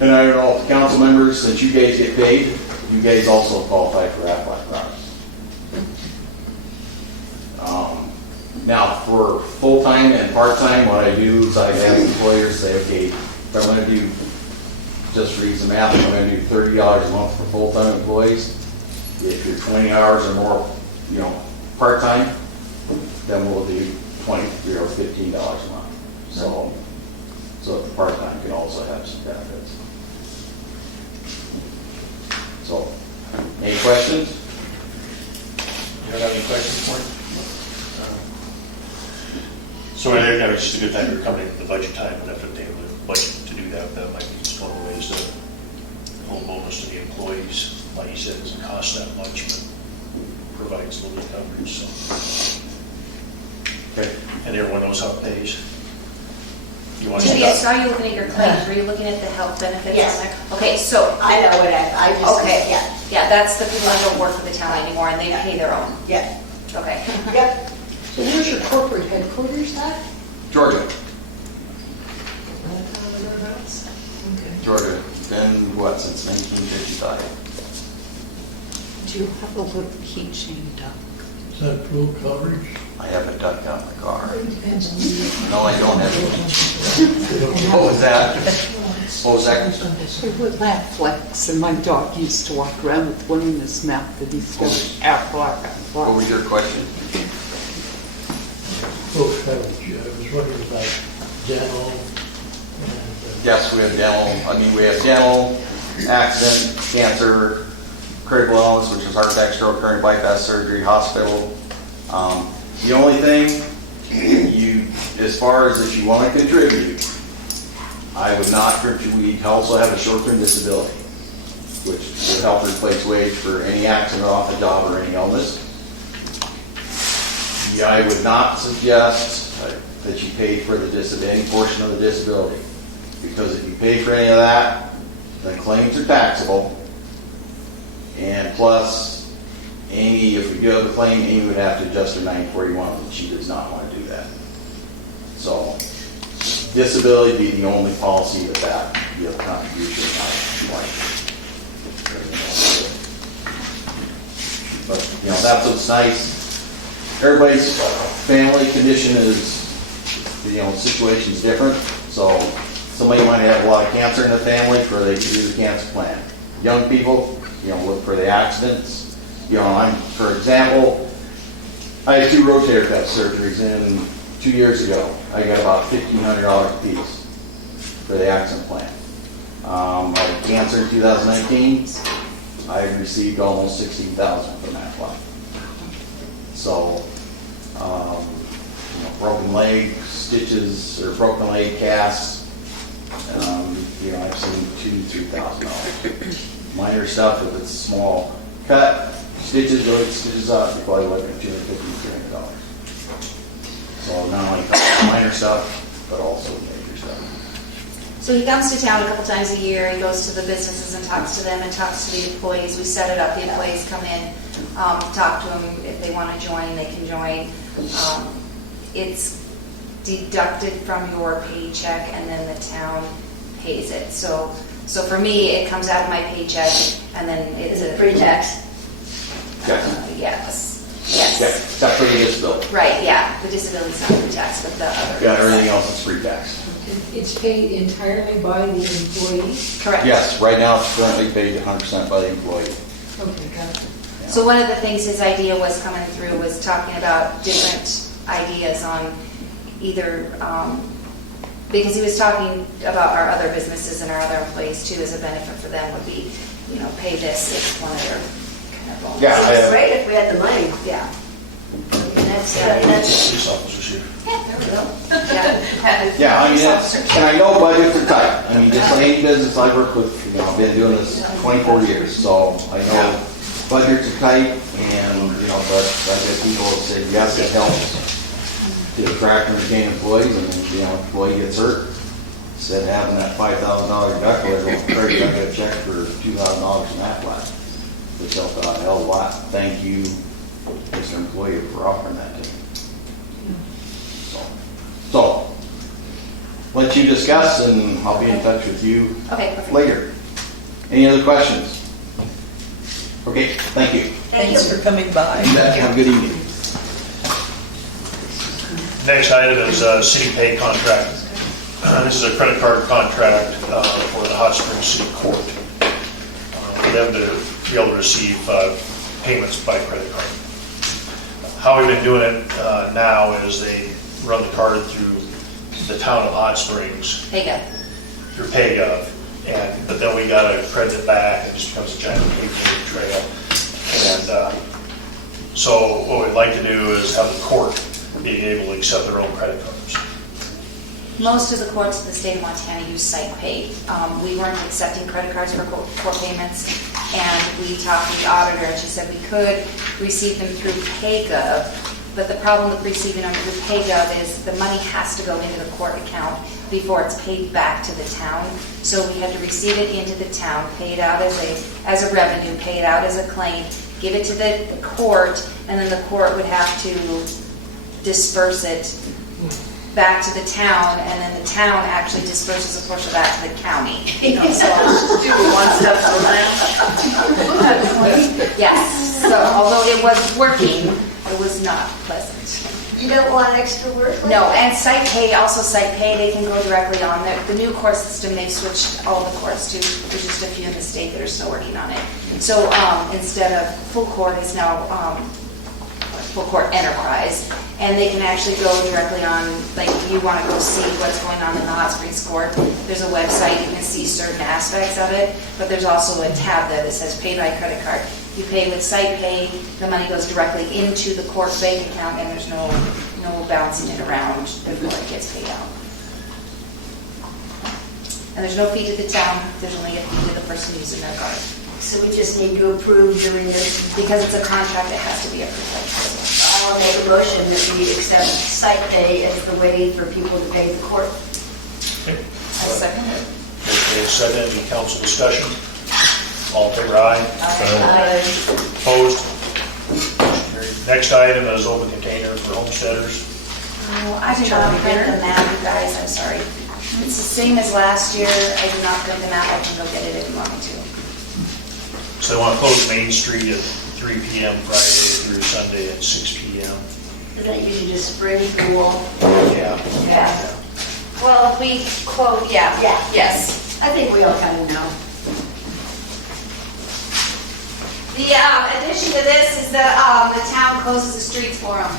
And I don't know if the council members, since you guys get paid, you guys also qualify for Aflac products. Now, for full-time and part-time, what I do is I have employers say, okay, if I'm going to do, just for ease of math, I'm going to do $30 a month for full-time employees. If you're 20 hours or more, part-time, then we'll do $20 or $15 a month. So the part-time can also have some benefits. So, any questions? You don't have any questions for me? So it's just a good time to come in the budget time, and if they have a budget to do that, that might be just one of the ways to hold bonus to the employees. Like you said, it doesn't cost that much, but provides a little coverage, so. Okay. And everyone knows how it pays. You want to Judy, I saw you looking at your claims. Were you looking at the health benefits Yes. on there? Okay, so. I know what I just. Okay, Yeah. yeah, that's the people that don't work for the town anymore and they pay their own. Yeah. Okay. Yep. So where's your corporate headquarters at? Georgia. Okay. Georgia. Been, what, since 1955? Do you have a little keychain duck? Is that full coverage? I have a duck down in the car. It depends on the. No, I don't have one. What was that? What was that? It was that flex, and my dog used to walk around with one in his mouth that he's going Aflac. What was your question? Full coverage, I was wondering about dental and. Yes, we have dental. We have dental, accident, cancer, critical illness, which is heart attack, stroke, coronary bypass surgery, hospital. The only thing, as far as if you want to contribute, I would not, we also have a short-term disability, which would help replace wage for any accident off the job or any illness. Yeah, I would not suggest that you pay for any portion of the disability, because if you pay for any of that, the claims are taxable, and plus, Amy, if we go to the claim, Amy would have to adjust her 941, and she does not want to do that. So, disability would be the only policy that you have contribution like. But, that's what's nice. Everybody's family condition is, situation's different. So somebody might have a lot of cancer in the family, where they can do the cancer plan. Young people, look for the accidents. For example, I had 2 rotator cuff surgeries in 2 years ago. I got about $1,500 a piece for the accident plan. I had cancer in 2019. I received almost $16,000 from that one. So, broken leg stitches or broken leg casts, I've seen $2,000-3,000. Minor stuff, if it's small cut, stitches up, you're probably looking at $250-300. So not only minor stuff, but also major stuff. So he comes to town a couple times a year, he goes to the businesses and talks to them and talks to the employees. We set it up, the employees come in, talk to them. If they want to join, they can join. It's deducted from your paycheck and then the town pays it. So for me, it comes out of my paycheck and then it's a Pre-tax. Yes. Yeah, except for the disability. Right, yeah, the disability's not pre-tax, but the other. Yeah, everything else is pre-tax. It's paid entirely by the employee? Correct. Yes, right now it's currently paid 100% by the employee. Okay, got it. So one of the things his idea was coming through was talking about different ideas on either, because he was talking about our other businesses and our other employees too, as a benefit for them would be, pay this if one of their kind of bonuses. Yeah, It'd be great if we had the money. Yeah. That's Police officers here. yeah, there we go. Yeah, and I know budgets are tight. Just like any business I work with, I've been doing this 24 years, so I know budgets are tight, and, but I get people that say, yes, it helps to attract and retain employees, and then, employee gets hurt. Instead of having that $5,000 deductible, they're going, Craig, I got a check for $2,000 in that flat. Which helped out a hell of a lot. Thank you, Mr. Employee, for offering that to me. So, let you discuss, and I'll be in touch with you later. Any other questions? Okay, thank you. Thanks for coming by. Have a good evening. Next item is city pay contract. This is a credit card contract for the Hot Springs City Court. For them to be able to receive payments by credit card. How we've been doing it now is they run the card through the town of Hot Springs. PayGov. Through PayGov, but then we got to credit it back. It just becomes a giant paper trail. And so what we'd like to do is have the court being able to accept their own credit cards. Most of the courts in the state of Montana use site pay. We weren't accepting credit cards for court payments, and we talked to the auditor, and she said we could receive them through PayGov, but the problem with receiving them through PayGov is the money has to go into the court account before it's paid back to the town. So we had to receive it into the town, pay it out as a revenue, pay it out as a claim, give it to the court, and then the court would have to disperse it back to the town, and then the town actually disperses a portion of that to the county. So Do one step for them. yes. So although it was working, it was not pleasant. You don't want extra work? No, and site pay, they can go directly on. The new court system, they've switched all the courts to, there's just a few in the state that are still working on it. So instead of full court, it's now full court enterprise. And they can actually go directly on, like, if you want to go see what's going on in the Hot Springs Court, there's a website, you can see certain aspects of it, but there's also a tab there that says pay by credit card. You pay with site pay, the money goes directly into the court bank account, and there's no bouncing it around before it gets paid out. And there's no fee to the town, there's only a fee to the person using their card. So we just need to approve doing this. Because it's a contract, it has to be approved by the president. I'll make a motion that we accept site pay as the way for people to pay the court. Okay. I second it. Okay, second, any council discussion? All in favor, aye. Aye. Opposed? Motion carried. Next item is open container for homesteaders. Oh, I did not print them out, you guys, I'm sorry. It's the same as last year, I do not print them out, I can go get it if you want me to. So they want to close Main Street at 3 p.m. Friday through Sunday at 6 p.m. Isn't that usually just spring, cool? Yeah. Yeah. Well, if we quote, yeah. Yes. I think we all kind of know. The addition to this is that the town closes the streets for them.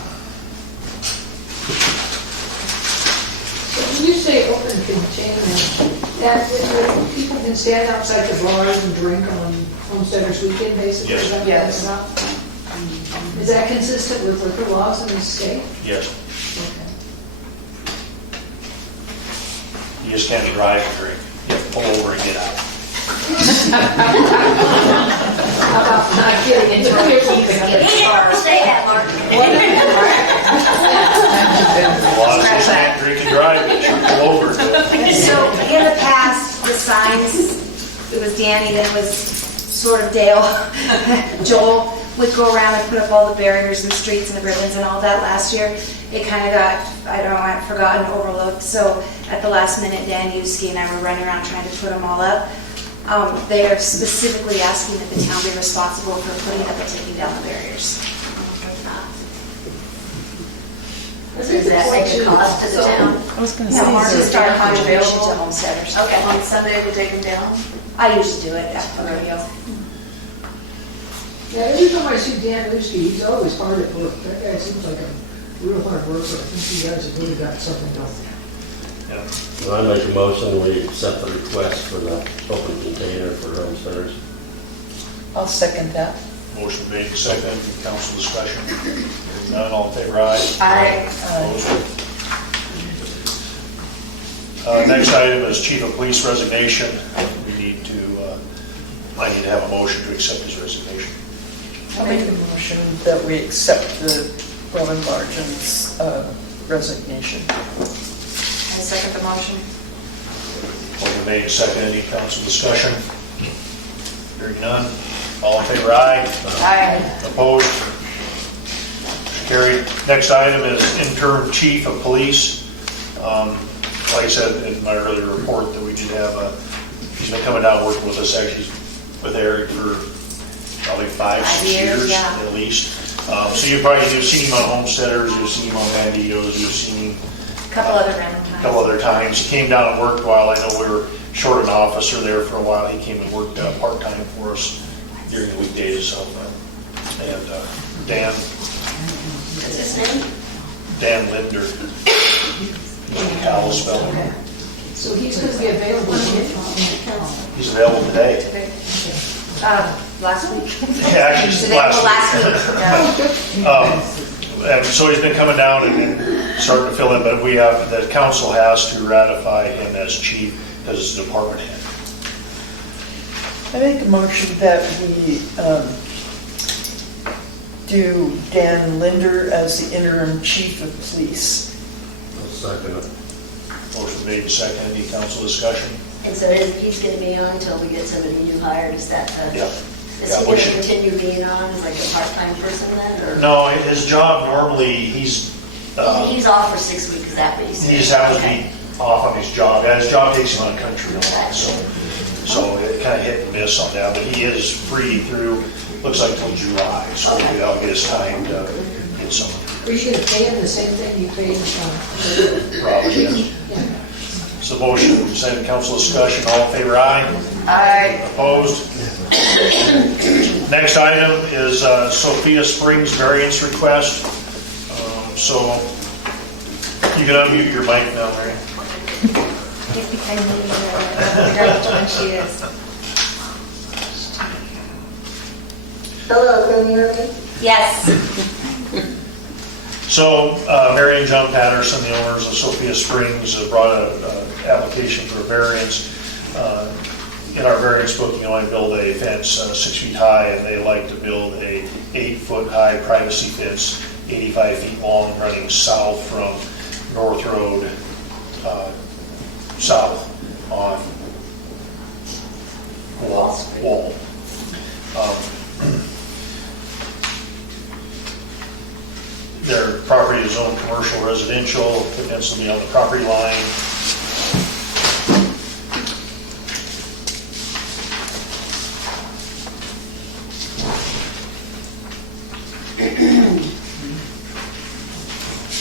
So when you say open container, that people can stand outside the bars and drink on Homesteaders Weekend, basically? Yes. Is that what that's about? Is that consistent with liquor laws in the state? Yes. Okay. You just can't drive and drink. You have to pull over and get out. How about not getting into He didn't say that, Mark. A lot of us can't drink and drive, but you pull over. So in the past, the signs, it was Danny, then it was sort of Dale, Joel would go around and put up all the barriers and streets and the ribbons and all that last year. It kind of got, I don't know, I forgotten, overlooked. So at the last minute, Dan Yuski and I were running around trying to put them all up. They are specifically asking that the town be responsible for putting up and taking down the barriers. Does that make a cost to the town? I was going to Yeah, say, Mark is just there- started contribution to homesteaders. Okay, on Sunday to take them down? I usually do it after the radio. Yeah, every time I see Dan Lucy, he's always hard at work. That guy seems like a real hard worker. I think you guys have really got something going. So I make a motion, we accept the request for the open container for homesteaders. I'll second that. Motion made, second, council discussion. Hearing none, all in favor, aye. Aye. Opposed? Next item is chief of police resignation. I need to have a motion to accept his resignation. I'll make a motion that we accept the Reverend Largent's resignation. I second the motion. Motion made, second, any council discussion? Hearing none, all in favor, aye. Aye. Opposed? Motion carried. Next item is interim chief of police. Like I said in my earlier report, that we did have he's been coming down working with us actually with Eric for probably 5-6 years yeah. at least. So you've seen him on Homesteaders, you've seen him on Banditos, you've seen him A couple other random times. a couple other times. He came down and worked while I know we were short an officer there for a while. He came and worked part-time for us during the weekdays. So, and Dan. What's his name? Dan Linder. Kalispell. So he's going to be available. He's available today. Last week? Yeah, actually, Today, well, last week. And so he's been coming down and starting to fill in, but the council has to ratify him as chief because it's a department head. I make a motion that we do Dan Linder as the interim chief of police. I'll second it. Motion made and second. Any council discussion? And so he's going to be on until we get somebody new hired, is that the? Yeah. Is he going to continue being on as like a part-time person then, or? No, his job normally, he's off for 6 weeks, is that what he said? he just happens to be off on his job. Yeah, his job takes him on country a lot, so it kind of hit and miss on that. But he is free through, looks like till July, so that'll get his time to get some. Are you going to pay him the same thing you paid Probably, yes. So motion, second council discussion, all in favor, aye? Aye. Opposed? Next item is Sophia Springs variance request. So you can unmute your mic now, Mary. Get behind me, figure out which one she is. Hello, can you hear me? Yes. So Mary and John Patterson, the owners of Sophia Springs, have brought an application for a variance. In our variance book, you can only build a fence 6 feet high, and they like to build a 8-foot high privacy fence, 85 feet long, running south from North Road, south on Wall. Their property is zoned commercial residential, the fence will be on the property line.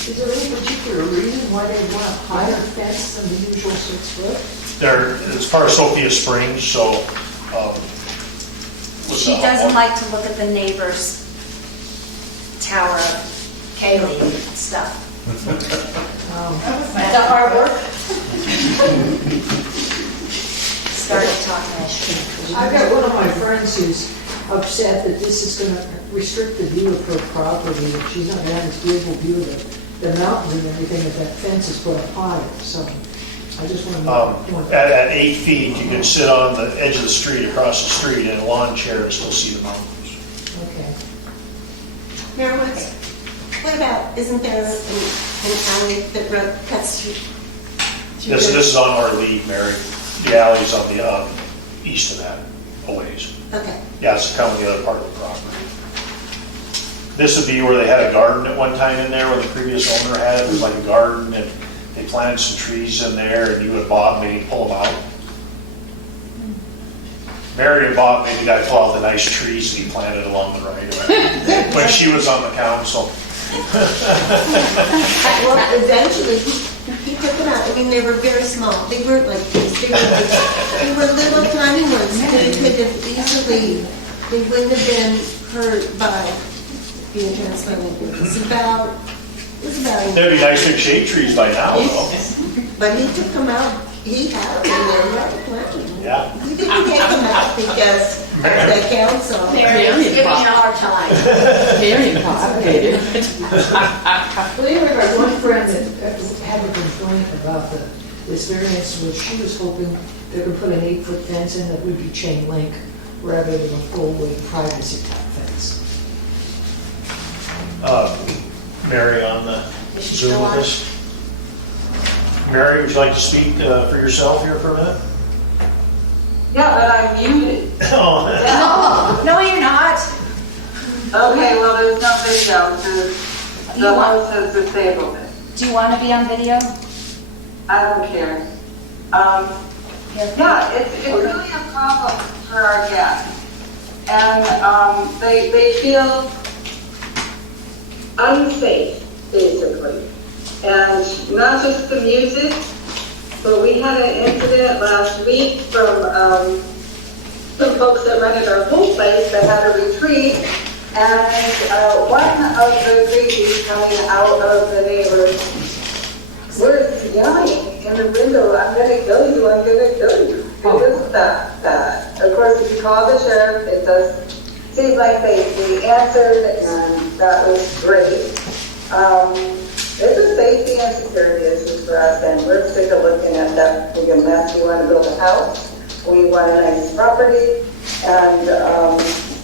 Is there any particular reason why they want a higher fence than the usual 6 foot? It's part of Sophia Springs, so. She doesn't like to look at the neighbor's tower Kaylee stuff. The artwork. Started talking. I've got one of my friends who's upset that this is going to restrict the view of her property, that she's not going to have this beautiful view of the mountains and everything, that that fence is put up higher, so I just want to know. At 8 feet, you can sit on the edge of the street, across the street, in a lawn chair and still see the mountains. Okay. Mayor Woods, what about, isn't there an alley that cuts through? This is on our lead, Mary. The alley's on the east of that, a ways. Okay. Yeah, it's kind of the other part of the property. This would be where they had a garden at one time in there, where the previous owner had it. It was like a garden, and they planted some trees in there, and you would Bob maybe pull them out. Mary and Bob maybe got to pull out the nice trees that he planted along the right of way when she was on the council. Well, eventually, he took them out. I mean, they were very small. They weren't like these. They were little tiny ones. They could have easily, they wouldn't have been hurt by being transplanted. It was about. There'd be nice big shade trees by now, though. But he took them out. He had them in there, right? Planted. Yeah. He didn't take them out because of the council. Mary's giving you a hard time. Very complicated. Well, anyway, I have one friend that had a complaint about this variance, where she was hoping they could put an 8-foot fence in that would be chain link rather than a full-weight privacy type fence. Mary on the Zoom with us. Mary, would you like to speak for yourself here for a minute? Yeah, but I'm muted. No, you're not. Okay, well, there's no video because the host has disabled it. Do you want to be on video? I don't care. Yeah, it's really a problem for our guests. And they feel unsafe, basically. And not just the music, but we had an incident last week from some folks that rented our whole place that had a retreat, and one of the crazies coming out of the neighbors were yelling in the window, "I'm gonna kill you, I'm gonna kill you." It was that. Of course, if you call the sheriff, it does seem like they answered, and that was great. It's a safety and security issue for us, and we're sick of looking at that big mess. We want to build a house, we want a nice property, and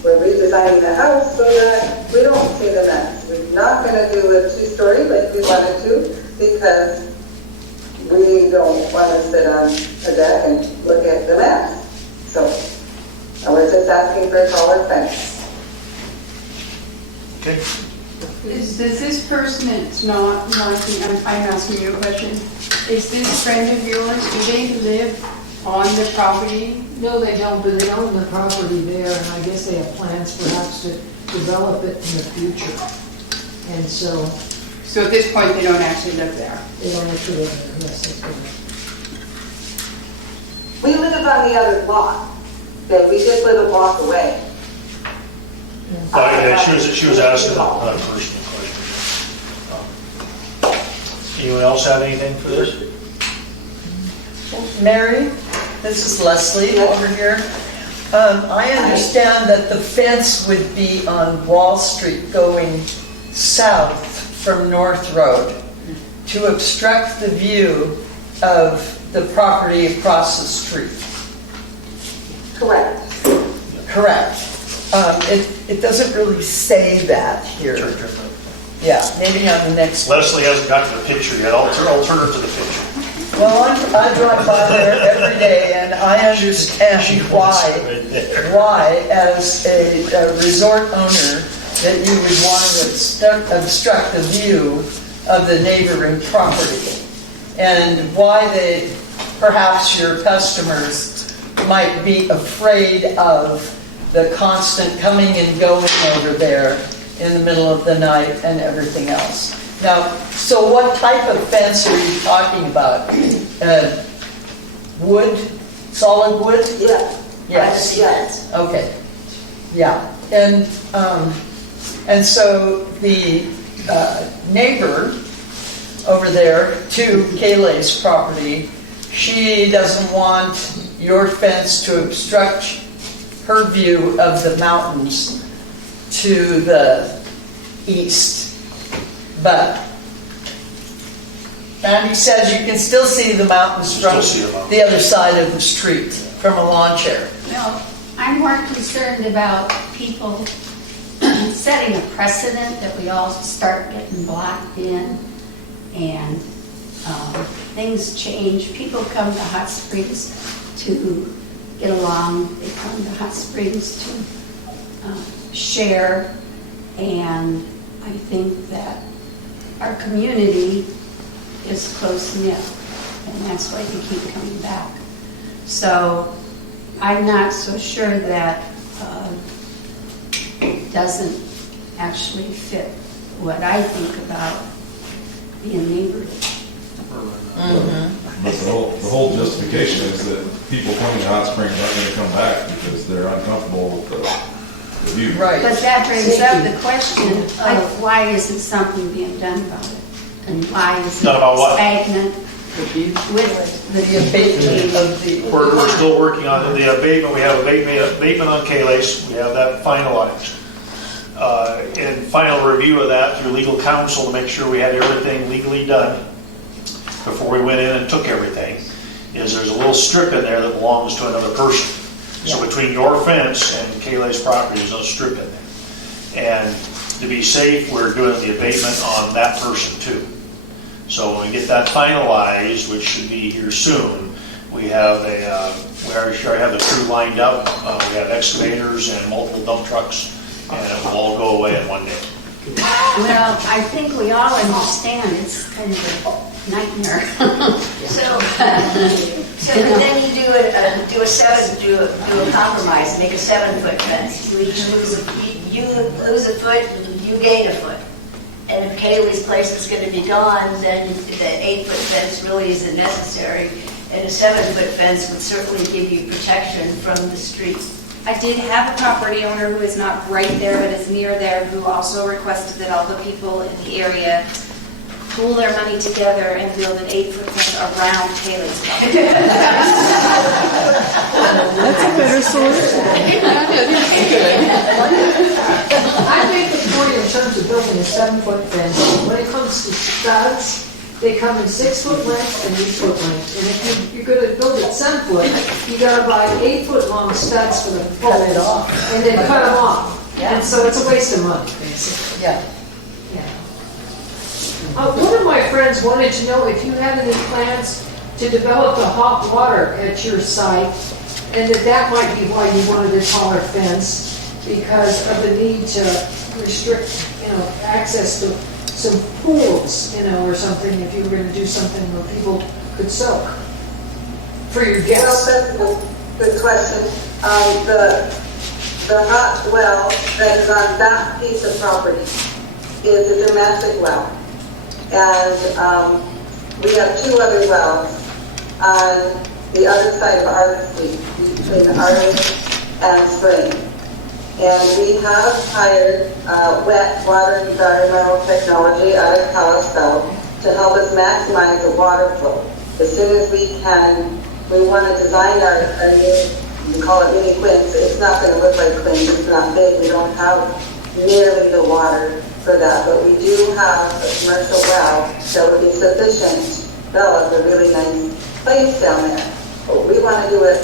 we're redesigning the house so that we don't see the mess. We're not going to do a 2-story like we wanted to, because we don't want to sit on a deck and look at the mess. So I was just asking for a taller fence. Okay. Does this person that's not wanting, I'm asking you a question, is this friend of yours, do they live on the property? No, they don't, but they own the property there, and I guess they have plans perhaps to develop it in the future. And so... So at this point, they don't actually live there? They don't actually live there, yes, that's correct. We live on the other block. Okay, we just live a block away. She was asking another personal question. Anyone else have anything for this? Mary, this is Leslie over here. I understand that the fence would be on Wall Street going south from North Road to obstruct the view of the property across the street. Correct. Correct. It doesn't really say that here. Yeah, maybe on the next. Leslie hasn't gotten the picture yet. I'll turn her to the picture. Well, I drive by there every day, and I understand why, as a resort owner, that you would want to obstruct the view of the neighboring property, and why perhaps your customers might be afraid of the constant coming and going over there in the middle of the night and everything else. Now, so what type of fence are you talking about? Wood? Solid wood? Yeah. Yes. Yes. Okay. Yeah. And so the neighbor over there to Kayleigh's property, she doesn't want your fence to obstruct her view of the mountains to the east. But Andy says you can still see the mountains from the other side of the street from a lawn chair. No, I'm more concerned about people setting a precedent that we all start getting blocked in, and things change. People come to Hot Springs to get along. They come to Hot Springs to share, and I think that our community is close-knit, and that's why they keep coming back. So I'm not so sure that it doesn't actually fit what I think about being neighborly. But the whole justification is that people coming to Hot Springs aren't going to come back because they're uncomfortable with the view. Right. But that brings up the question of why isn't something being done about it? And why is it Done about what? stagnant with The abatement of the. We're still working on the abatement. We have abatement on Kayleigh's. We have that finalized. In final review of that through legal counsel to make sure we had everything legally done before we went in and took everything, is there's a little strip in there that belongs to another person. So between your fence and Kayleigh's property, there's a strip in there. And to be safe, we're doing the abatement on that person too. So when we get that finalized, which should be here soon, we have we already have the crew lined up. We have excavators and multiple dump trucks, and it will all go away in one day. Well, I think we all understand it's kind of a nightmare. So but then you do a compromise, make a 7-foot fence. You each lose you lose a foot, you gain a foot. And if Kayleigh's place is going to be gone, then the 8-foot fence really isn't necessary. And a 7-foot fence would certainly give you protection from the street. I did have a property owner who is not right there, but is near there, who also requested that all the people in the area pool their money together and build an 8-foot fence around Kayleigh's property. That's a better solution. I make the point in terms of building a 7-foot fence. When it comes to studs, they come in 6-foot length and 8-foot length. And if you're going to build it 7-foot, you got to buy 8-foot long studs for the poles. Cut it off. And then cut them off. Yeah. And so it's a waste of money, basically. Yeah. One of my friends wanted to know if you have any plans to develop the hot water at your site, and that might be why you wanted a taller fence, because of the need to restrict, access to some pools, or something, if you were going to do something where people could soak for your guests. Well, that's a good question. The hot well that is on that piece of property is a domestic well. And we have 2 other wells on the other side of our street, between Artist and Spring. And we have hired wet water and environmental technology out of Kalispell to help us maximize the water flow. As soon as we can, we want to design our new, we call it mini quints. It's not going to look like quints, it's not big. We don't have nearly the water for that, but we do have a commercial well that would be sufficient to develop a really nice place down there. But we want to do it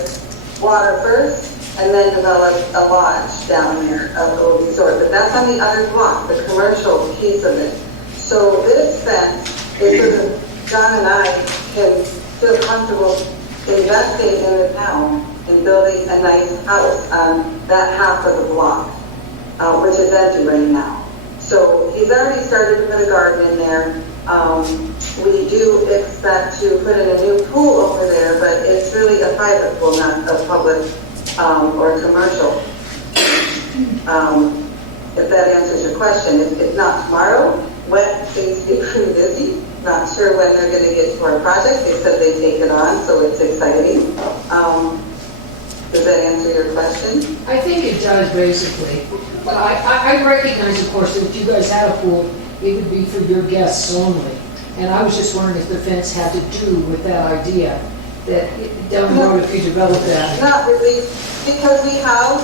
water first, and then develop a lodge down there, a little resort. But that's on the other block, the commercial piece of it. So this fence is so that John and I can feel comfortable investing in the town and building a nice house on that half of the block, which is empty right now. So he's already started to put a garden in there. We do expect to put in a new pool over there, but it's really a private pool, not a public or commercial. If that answers your question. If not tomorrow, wet seems to be pretty busy. Not sure when they're going to get to our project. They said they take it on, so it's exciting. Does that answer your question? I think it does, basically. But I recognize, of course, that if you guys had a pool, it would be for your guests only. And I was just wondering if the fence had to do with that idea, that down the road if you develop that. Not really, because we have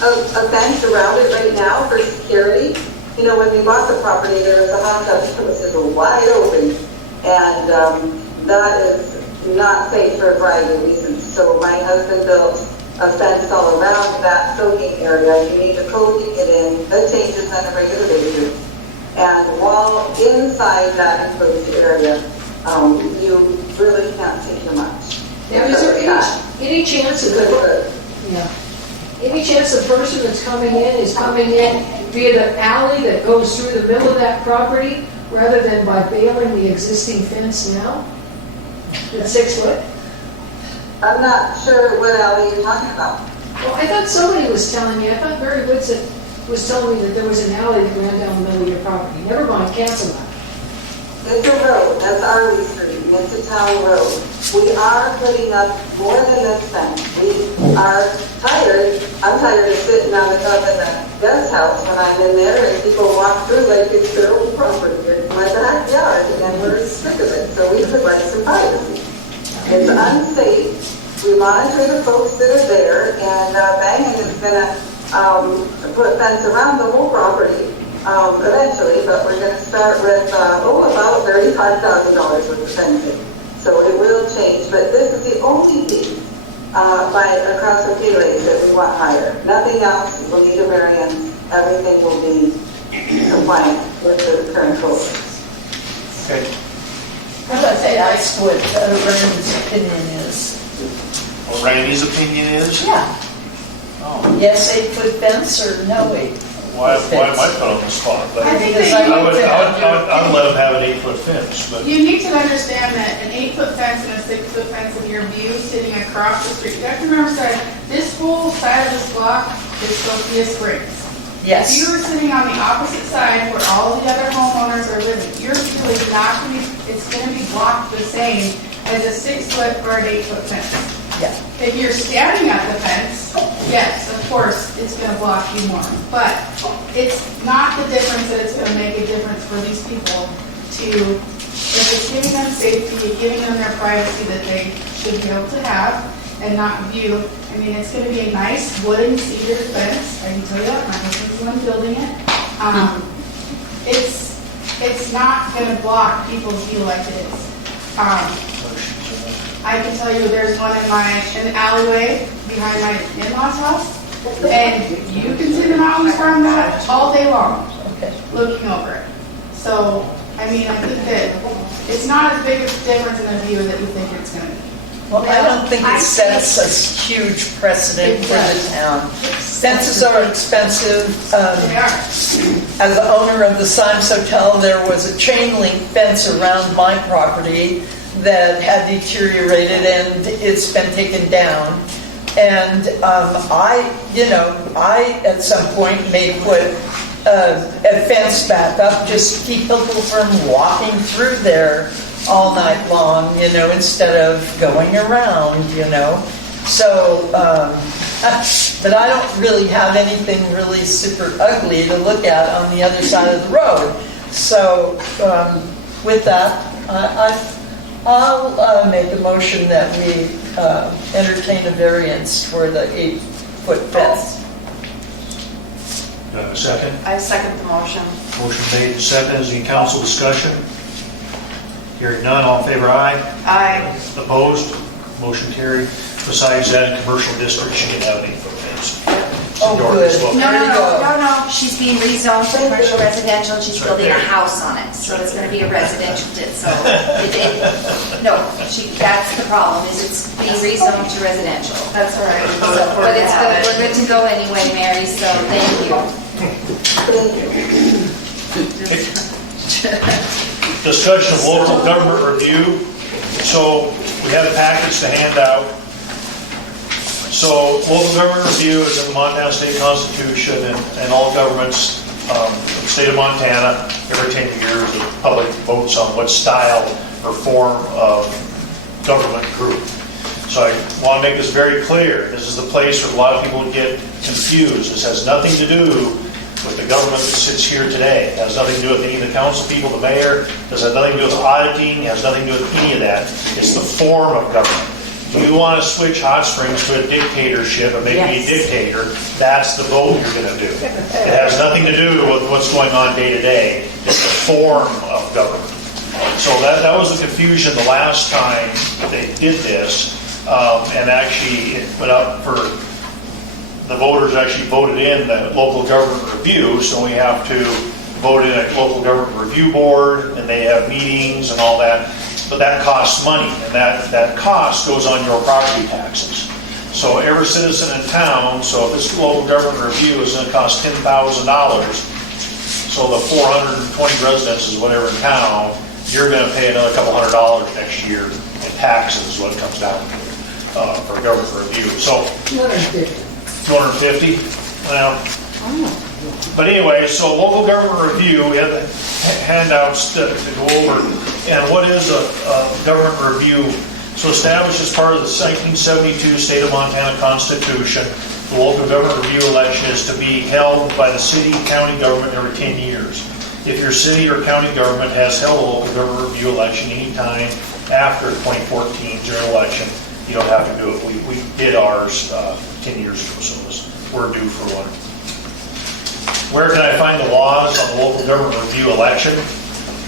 a fence around it right now for security. You know, when we bought the property, there was a hot tub that was just wide open, and that is not safe for a variety of reasons. So my husband built a fence all around that soaking area. You need a code to get in. That changes on a regular basis. And while inside that enclosed area, you really can't see too much. Now, is there any chance of any chance the person that's coming in is coming in via the alley that goes through the middle of that property rather than by bailing the existing fence now? At 6 foot? I'm not sure what alley you're talking about. Well, I thought somebody was telling me, I thought Barry Woods was telling me that there was an alley that ran down the middle of your property. Never mind, cancel that. It's a road, that's Arley Street, and it's a town road. We are putting up more than this fence. We are tired. I'm tired of sitting on the top of the guest house when I'm in there and people walk through like it's their own property. It's my backyard, and then we're sick of it. So we would like some privacy. It's unsafe. We monitor the folks that are there, and Bangor is going to put a fence around the whole property eventually, but we're going to start with about $35,000 worth of fencing. So it will change, but this is the only piece across the freeways that we want higher. Nothing else will need a variance. Everything will be compliant with the current code. Okay. How about they ask what Randy's opinion is? What Randy's opinion is? Yeah. Oh. Yes, 8-foot fence or no 8? Why am I put on the spot? But I think that I would let him have an 8-foot fence, but you need to understand that an 8-foot fence and a 6-foot fence in your view sitting across the street. You have to remember, this whole side of this block is Sophia Springs. Yes. If you were sitting on the opposite side where all the other homeowners are living, your view is not going to be, it's going to be blocked the same as a 6-foot or an 8-foot fence. Yeah. If you're standing at the fence, yes, of course, it's going to block you more. But it's not the difference that it's going to make a difference for these people if it's giving them safety, giving them their privacy that they should be able to have and not view. I mean, it's going to be a nice wooden cedar fence. I can tell you that. My husband's the one building it. It's not going to block people's view like it is. I can tell you there's one in the alleyway behind my in-laws' house, and you can see the mountains from that all day long, looking over it. So, I mean, I think that it's not as big of a difference in the view that you think it's going to be. Well, I don't think it sets a huge precedent for the town. Fences are expensive. They are. As the owner of the Symes Hotel, there was a chain link fence around my property that had deteriorated, and it's been taken down. And I at some point may put a fence back up just to keep people from walking through there all night long, instead of going around, So But I don't really have anything really super ugly to look at on the other side of the road. So with that, I'll make a motion that we entertain a variance for the 8-foot fence. Do I have a second? I second the motion. Motion made and seconded. Is any council discussion? Hearing none, all in favor, aye. Aye. Opposed? Motion carried. Besides that, in commercial districts, you can have an 8-foot fence. Oh, good. No. She's being rezoned for commercial residential, and she's building a house on it, so it's gonna be a residential, that's the problem, is it's being rezoned to residential. That's right. But it's good, we're good to go anyway, Mary, so thank you. Discussion of local government review. So we have packets to hand out. So local government review is in the Montana State Constitution, and all governments in the state of Montana, every 10 years, the public votes on what style or form of government group. So I want to make this very clear. This is the place where a lot of people get confused. This has nothing to do with the government that sits here today. It has nothing to do with any of the council people, the mayor. This has nothing to do with auditing. It has nothing to do with any of that. It's the form of government. If you want to switch Hot Springs to a dictatorship and make me a dictator, that's the vote you're going to do. It has nothing to do with what's going on day to day. It's the form of government. So that was the confusion the last time they did this, and actually it went up for the voters actually voted in the local government review, so we have to vote in a local government review board, and they have meetings and all that. But that costs money, and that cost goes on your property taxes. So every citizen in town, so if this local government review is going to cost $10,000, so the 420 residences, whatever in town, you're going to pay another couple $100 next year in taxes, is what it comes down to for government review. So 250. Well, but anyway, so local government review, we have the handouts to go over. And what is a government review? So established as part of the 1972 State of Montana Constitution, the local government review election is to be held by the city and county government every 10 years. If your city or county government has held a local government review election anytime after 2014 during election, you don't have to do it. We did ours 10 years ago, so we're due for one. Where can I find the laws on the local government review election?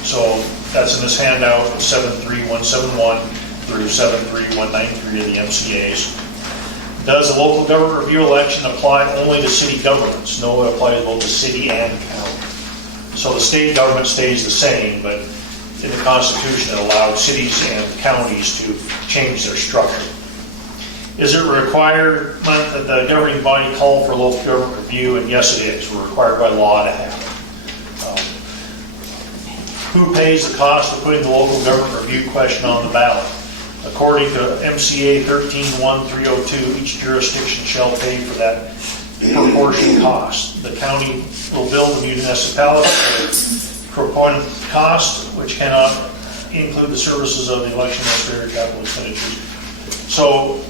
So that's in this handout, 73171 through 73193 of the MCAs. Does the local government review election apply only to city governments? No, it applies both to city and county. So the state government stays the same, but in the Constitution it allowed cities and counties to change their structure. Is it required that the governing body call for local government review? And yes, it is. We're required by law to have it. Who pays the cost of putting the local government review question on the ballot? According to MCA 131302, each jurisdiction shall pay for that proportion cost. The county will bill the municipality for proportion cost, which cannot include the services of the election administrator capital expenditures. So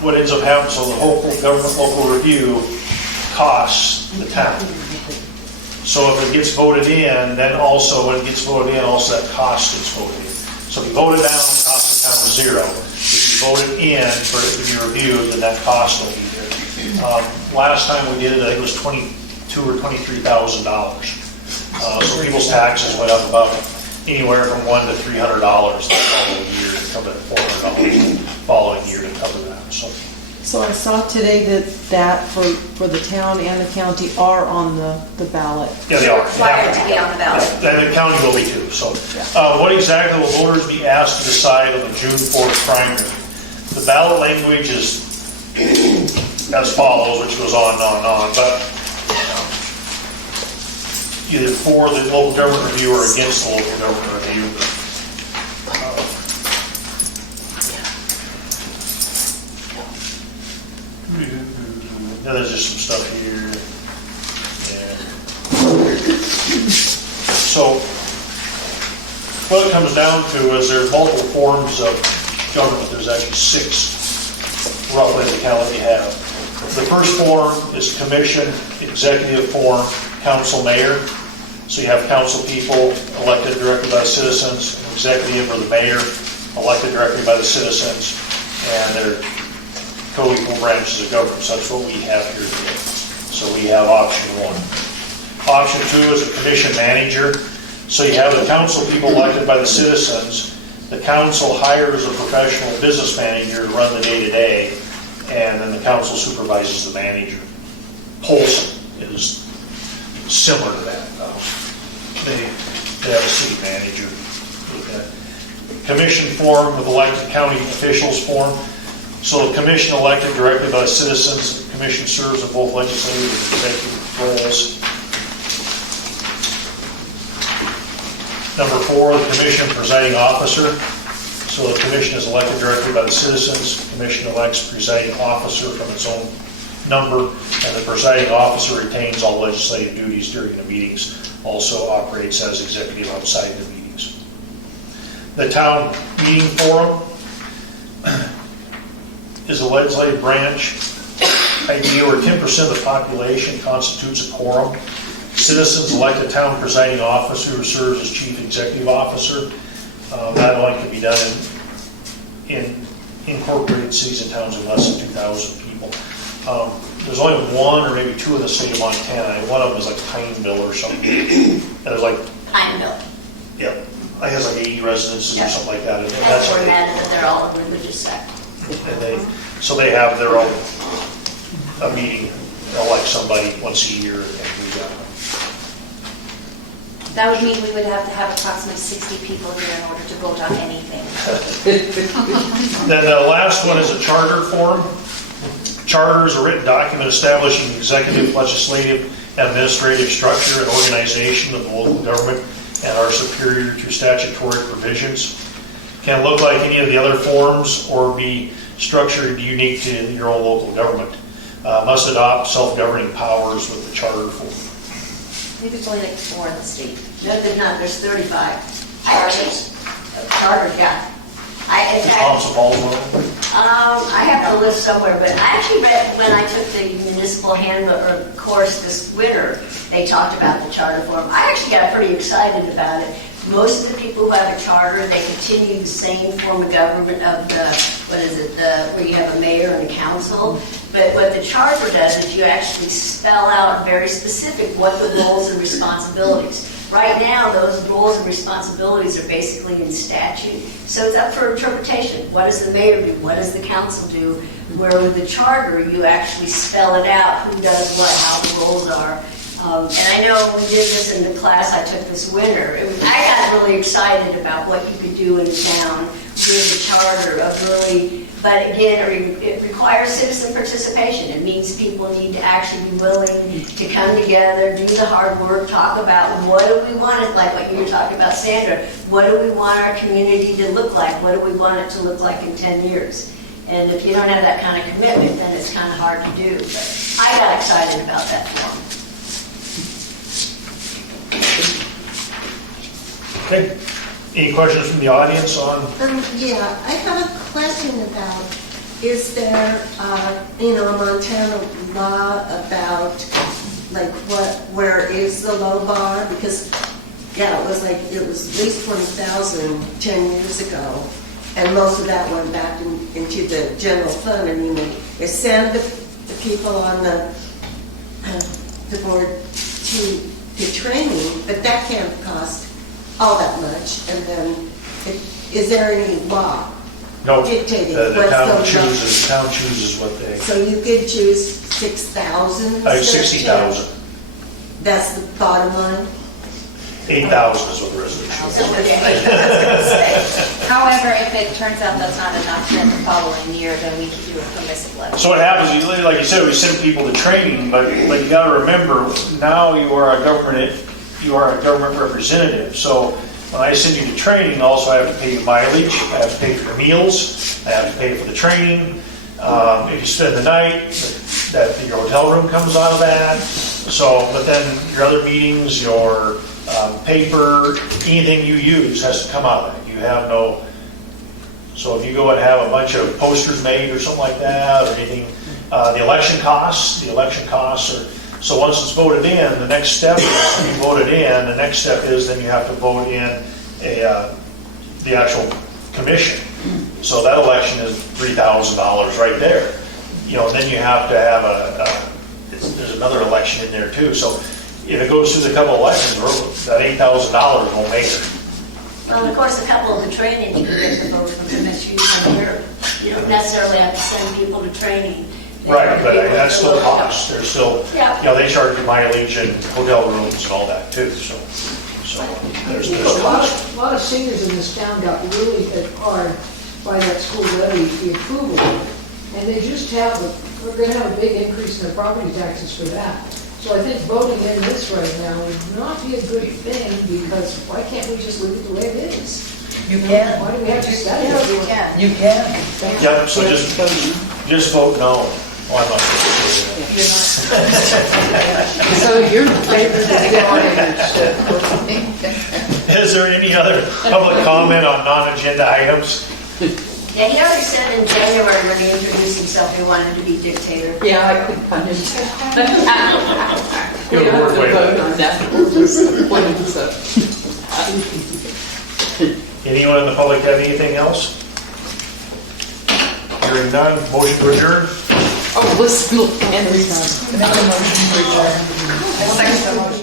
what ends up happening, so the whole government local review costs the town. So if it gets voted in, then also when it gets voted in, also that cost gets voted in. So if you vote it down, the cost of the town is zero. If you vote it in for it to be reviewed, then that cost will be there. Last time we did it, I think it was $22,000 or $23,000. So people's taxes went up about anywhere from $100 to $300 the following year to cover that $400 following year to cover that. So I saw today that for the town and the county are on the ballot. Yeah, they are. Required to be on the ballot. And the county will be too. So what exactly will voters be asked to decide on the June 4th primary? The ballot language is as follows, which goes on and on and on, but either for the local government review or against the local government review. Now there's just some stuff here. And so what it comes down to is there's multiple forms of government. There's actually 6 roughly in the county we have. The first form is commission, executive form, council, mayor. So you have council people elected directly by the citizens, an executive or the mayor elected directly by the citizens, and they're co-equal branches of government. So that's what we have here today. So we have option 1. Option 2 is a commission manager. So you have the council people elected by the citizens. The council hires a professional business manager to run the day-to-day, and then the council supervises the manager. Polson is similar to that. They have a city manager. Commission form with elected county officials form. So the commission elected directly by the citizens. The commission serves in both legislative and executive roles. Number 4, the commission presiding officer. So the commission is elected directly by the citizens. The commission elects presiding officer from its own number, and the presiding officer retains all legislative duties during the meetings. Also operates as executive outside the meetings. The town meeting forum is a legislative branch idea where 10% of the population constitutes a quorum. Citizens elect a town presiding officer who serves as chief executive officer. That only can be done in incorporated cities and towns of less than 2,000 people. There's only 1 or maybe 2 in the state of Montana, and one of them is like Pineville or something. And there's like, Pineville. yeah, it has like 80 residences or something like that. And That's where mad that they're all a religious sect. And so they have their own a meeting, they'll elect somebody once a year, and we That would mean we would have to have approximately 60 people here in order to vote on anything. Then the last one is a charter form. Charter is a written document establishing the executive, legislative, and administrative structure and organization of the local government and are superior to statutory provisions. Can look like any of the other forms or be structured unique to your own local government. Must adopt self-governing powers with the charter form. Maybe it's only like 4 in the state. No, there's not, there's 35. Charters, yeah. In fact, Thompson Falls one? I have the list somewhere, but I actually read when I took the municipal handbook or course this winter, they talked about the charter form. I actually got pretty excited about it. Most of the people who have a charter, they continue the same form of government of the, where you have a mayor and a council. But what the charter does is you actually spell out very specific what the roles and responsibilities. Right now, those roles and responsibilities are basically in statute, so it's up for interpretation. What does the mayor do? What does the council do? Where with the charter, you actually spell it out, who does what, how the roles are. And I know we did this in the class I took this winter. I got really excited about what you could do in a town with the charter of really, but again, it requires citizen participation. It means people need to actually be willing to come together, do the hard work, talk about what do we want it, like what you were talking about, Sandra, what do we want our community to look like? What do we want it to look like in 10 years? And if you don't have that kind of commitment, then it's kind of hard to do. But I got excited about that form. Okay. Any questions from the audience on? Yeah, I have a question about, is there, a Montana law about, like, where is the low bar? Because, yeah, it was at least 20,000 10 years ago, and most of that went back into the general fund. I mean, they send the people on the board to training, but that can't cost all that much. And then, is there any law dictating the what's town the chooses. The town chooses what they. So you could choose 6,000. 60,000. That's the bottom line. 8,000 is what the resolution is. However, if it turns out that's not enough, then the following year, then we can do a permissive levy. So what happens is, like you said, we send people to training, but you got to remember, now you are a government representative. So when I send you to training, also I have to pay you mileage, I have to pay for your meals, I have to pay for the training. If you spend the night, that your hotel room comes out of that. So, but then your other meetings, your paper, anything you use has to come out of that. You have no. So if you go and have a bunch of posters made or something like that, or anything, The election costs are, so once it's voted in, the next step is you voted in, the next step is then you have to vote in the actual commission. So that election is $3,000 right there. You know, then you have to have there's another election in there too. So if it goes through the couple elections, that $8,000 won't make it. Well, and of course, a couple of the training, you can get the vote from commission here. You don't necessarily have to send people to training. Right, but that's still cost. There's still, Yeah. you know, they charge you mileage and hotel rooms and all that too, so there's A cost. lot of seniors in this town got really hit hard by that school levy, the approval. And they just we're gonna have a big increase in their property taxes for that. So I think voting in this right now would not be a good thing, because why can't we just leave it the way it is? You can. Why do we have to study it? You can. Yep, so just vote no. Oh, I'm not. So you're in favor of the auditorship. Is there any other public comment on non-agenda items? Yeah, he already said in January when he introduced himself, he wanted to be dictator. Yeah, I could punish. We Good don't have work, to wait. vote on that. We'll just appoint so. Anyone in the public have anything else? Hearing none, motion to adjourn? Oh, listen, Henry's. Make a motion to adjourn.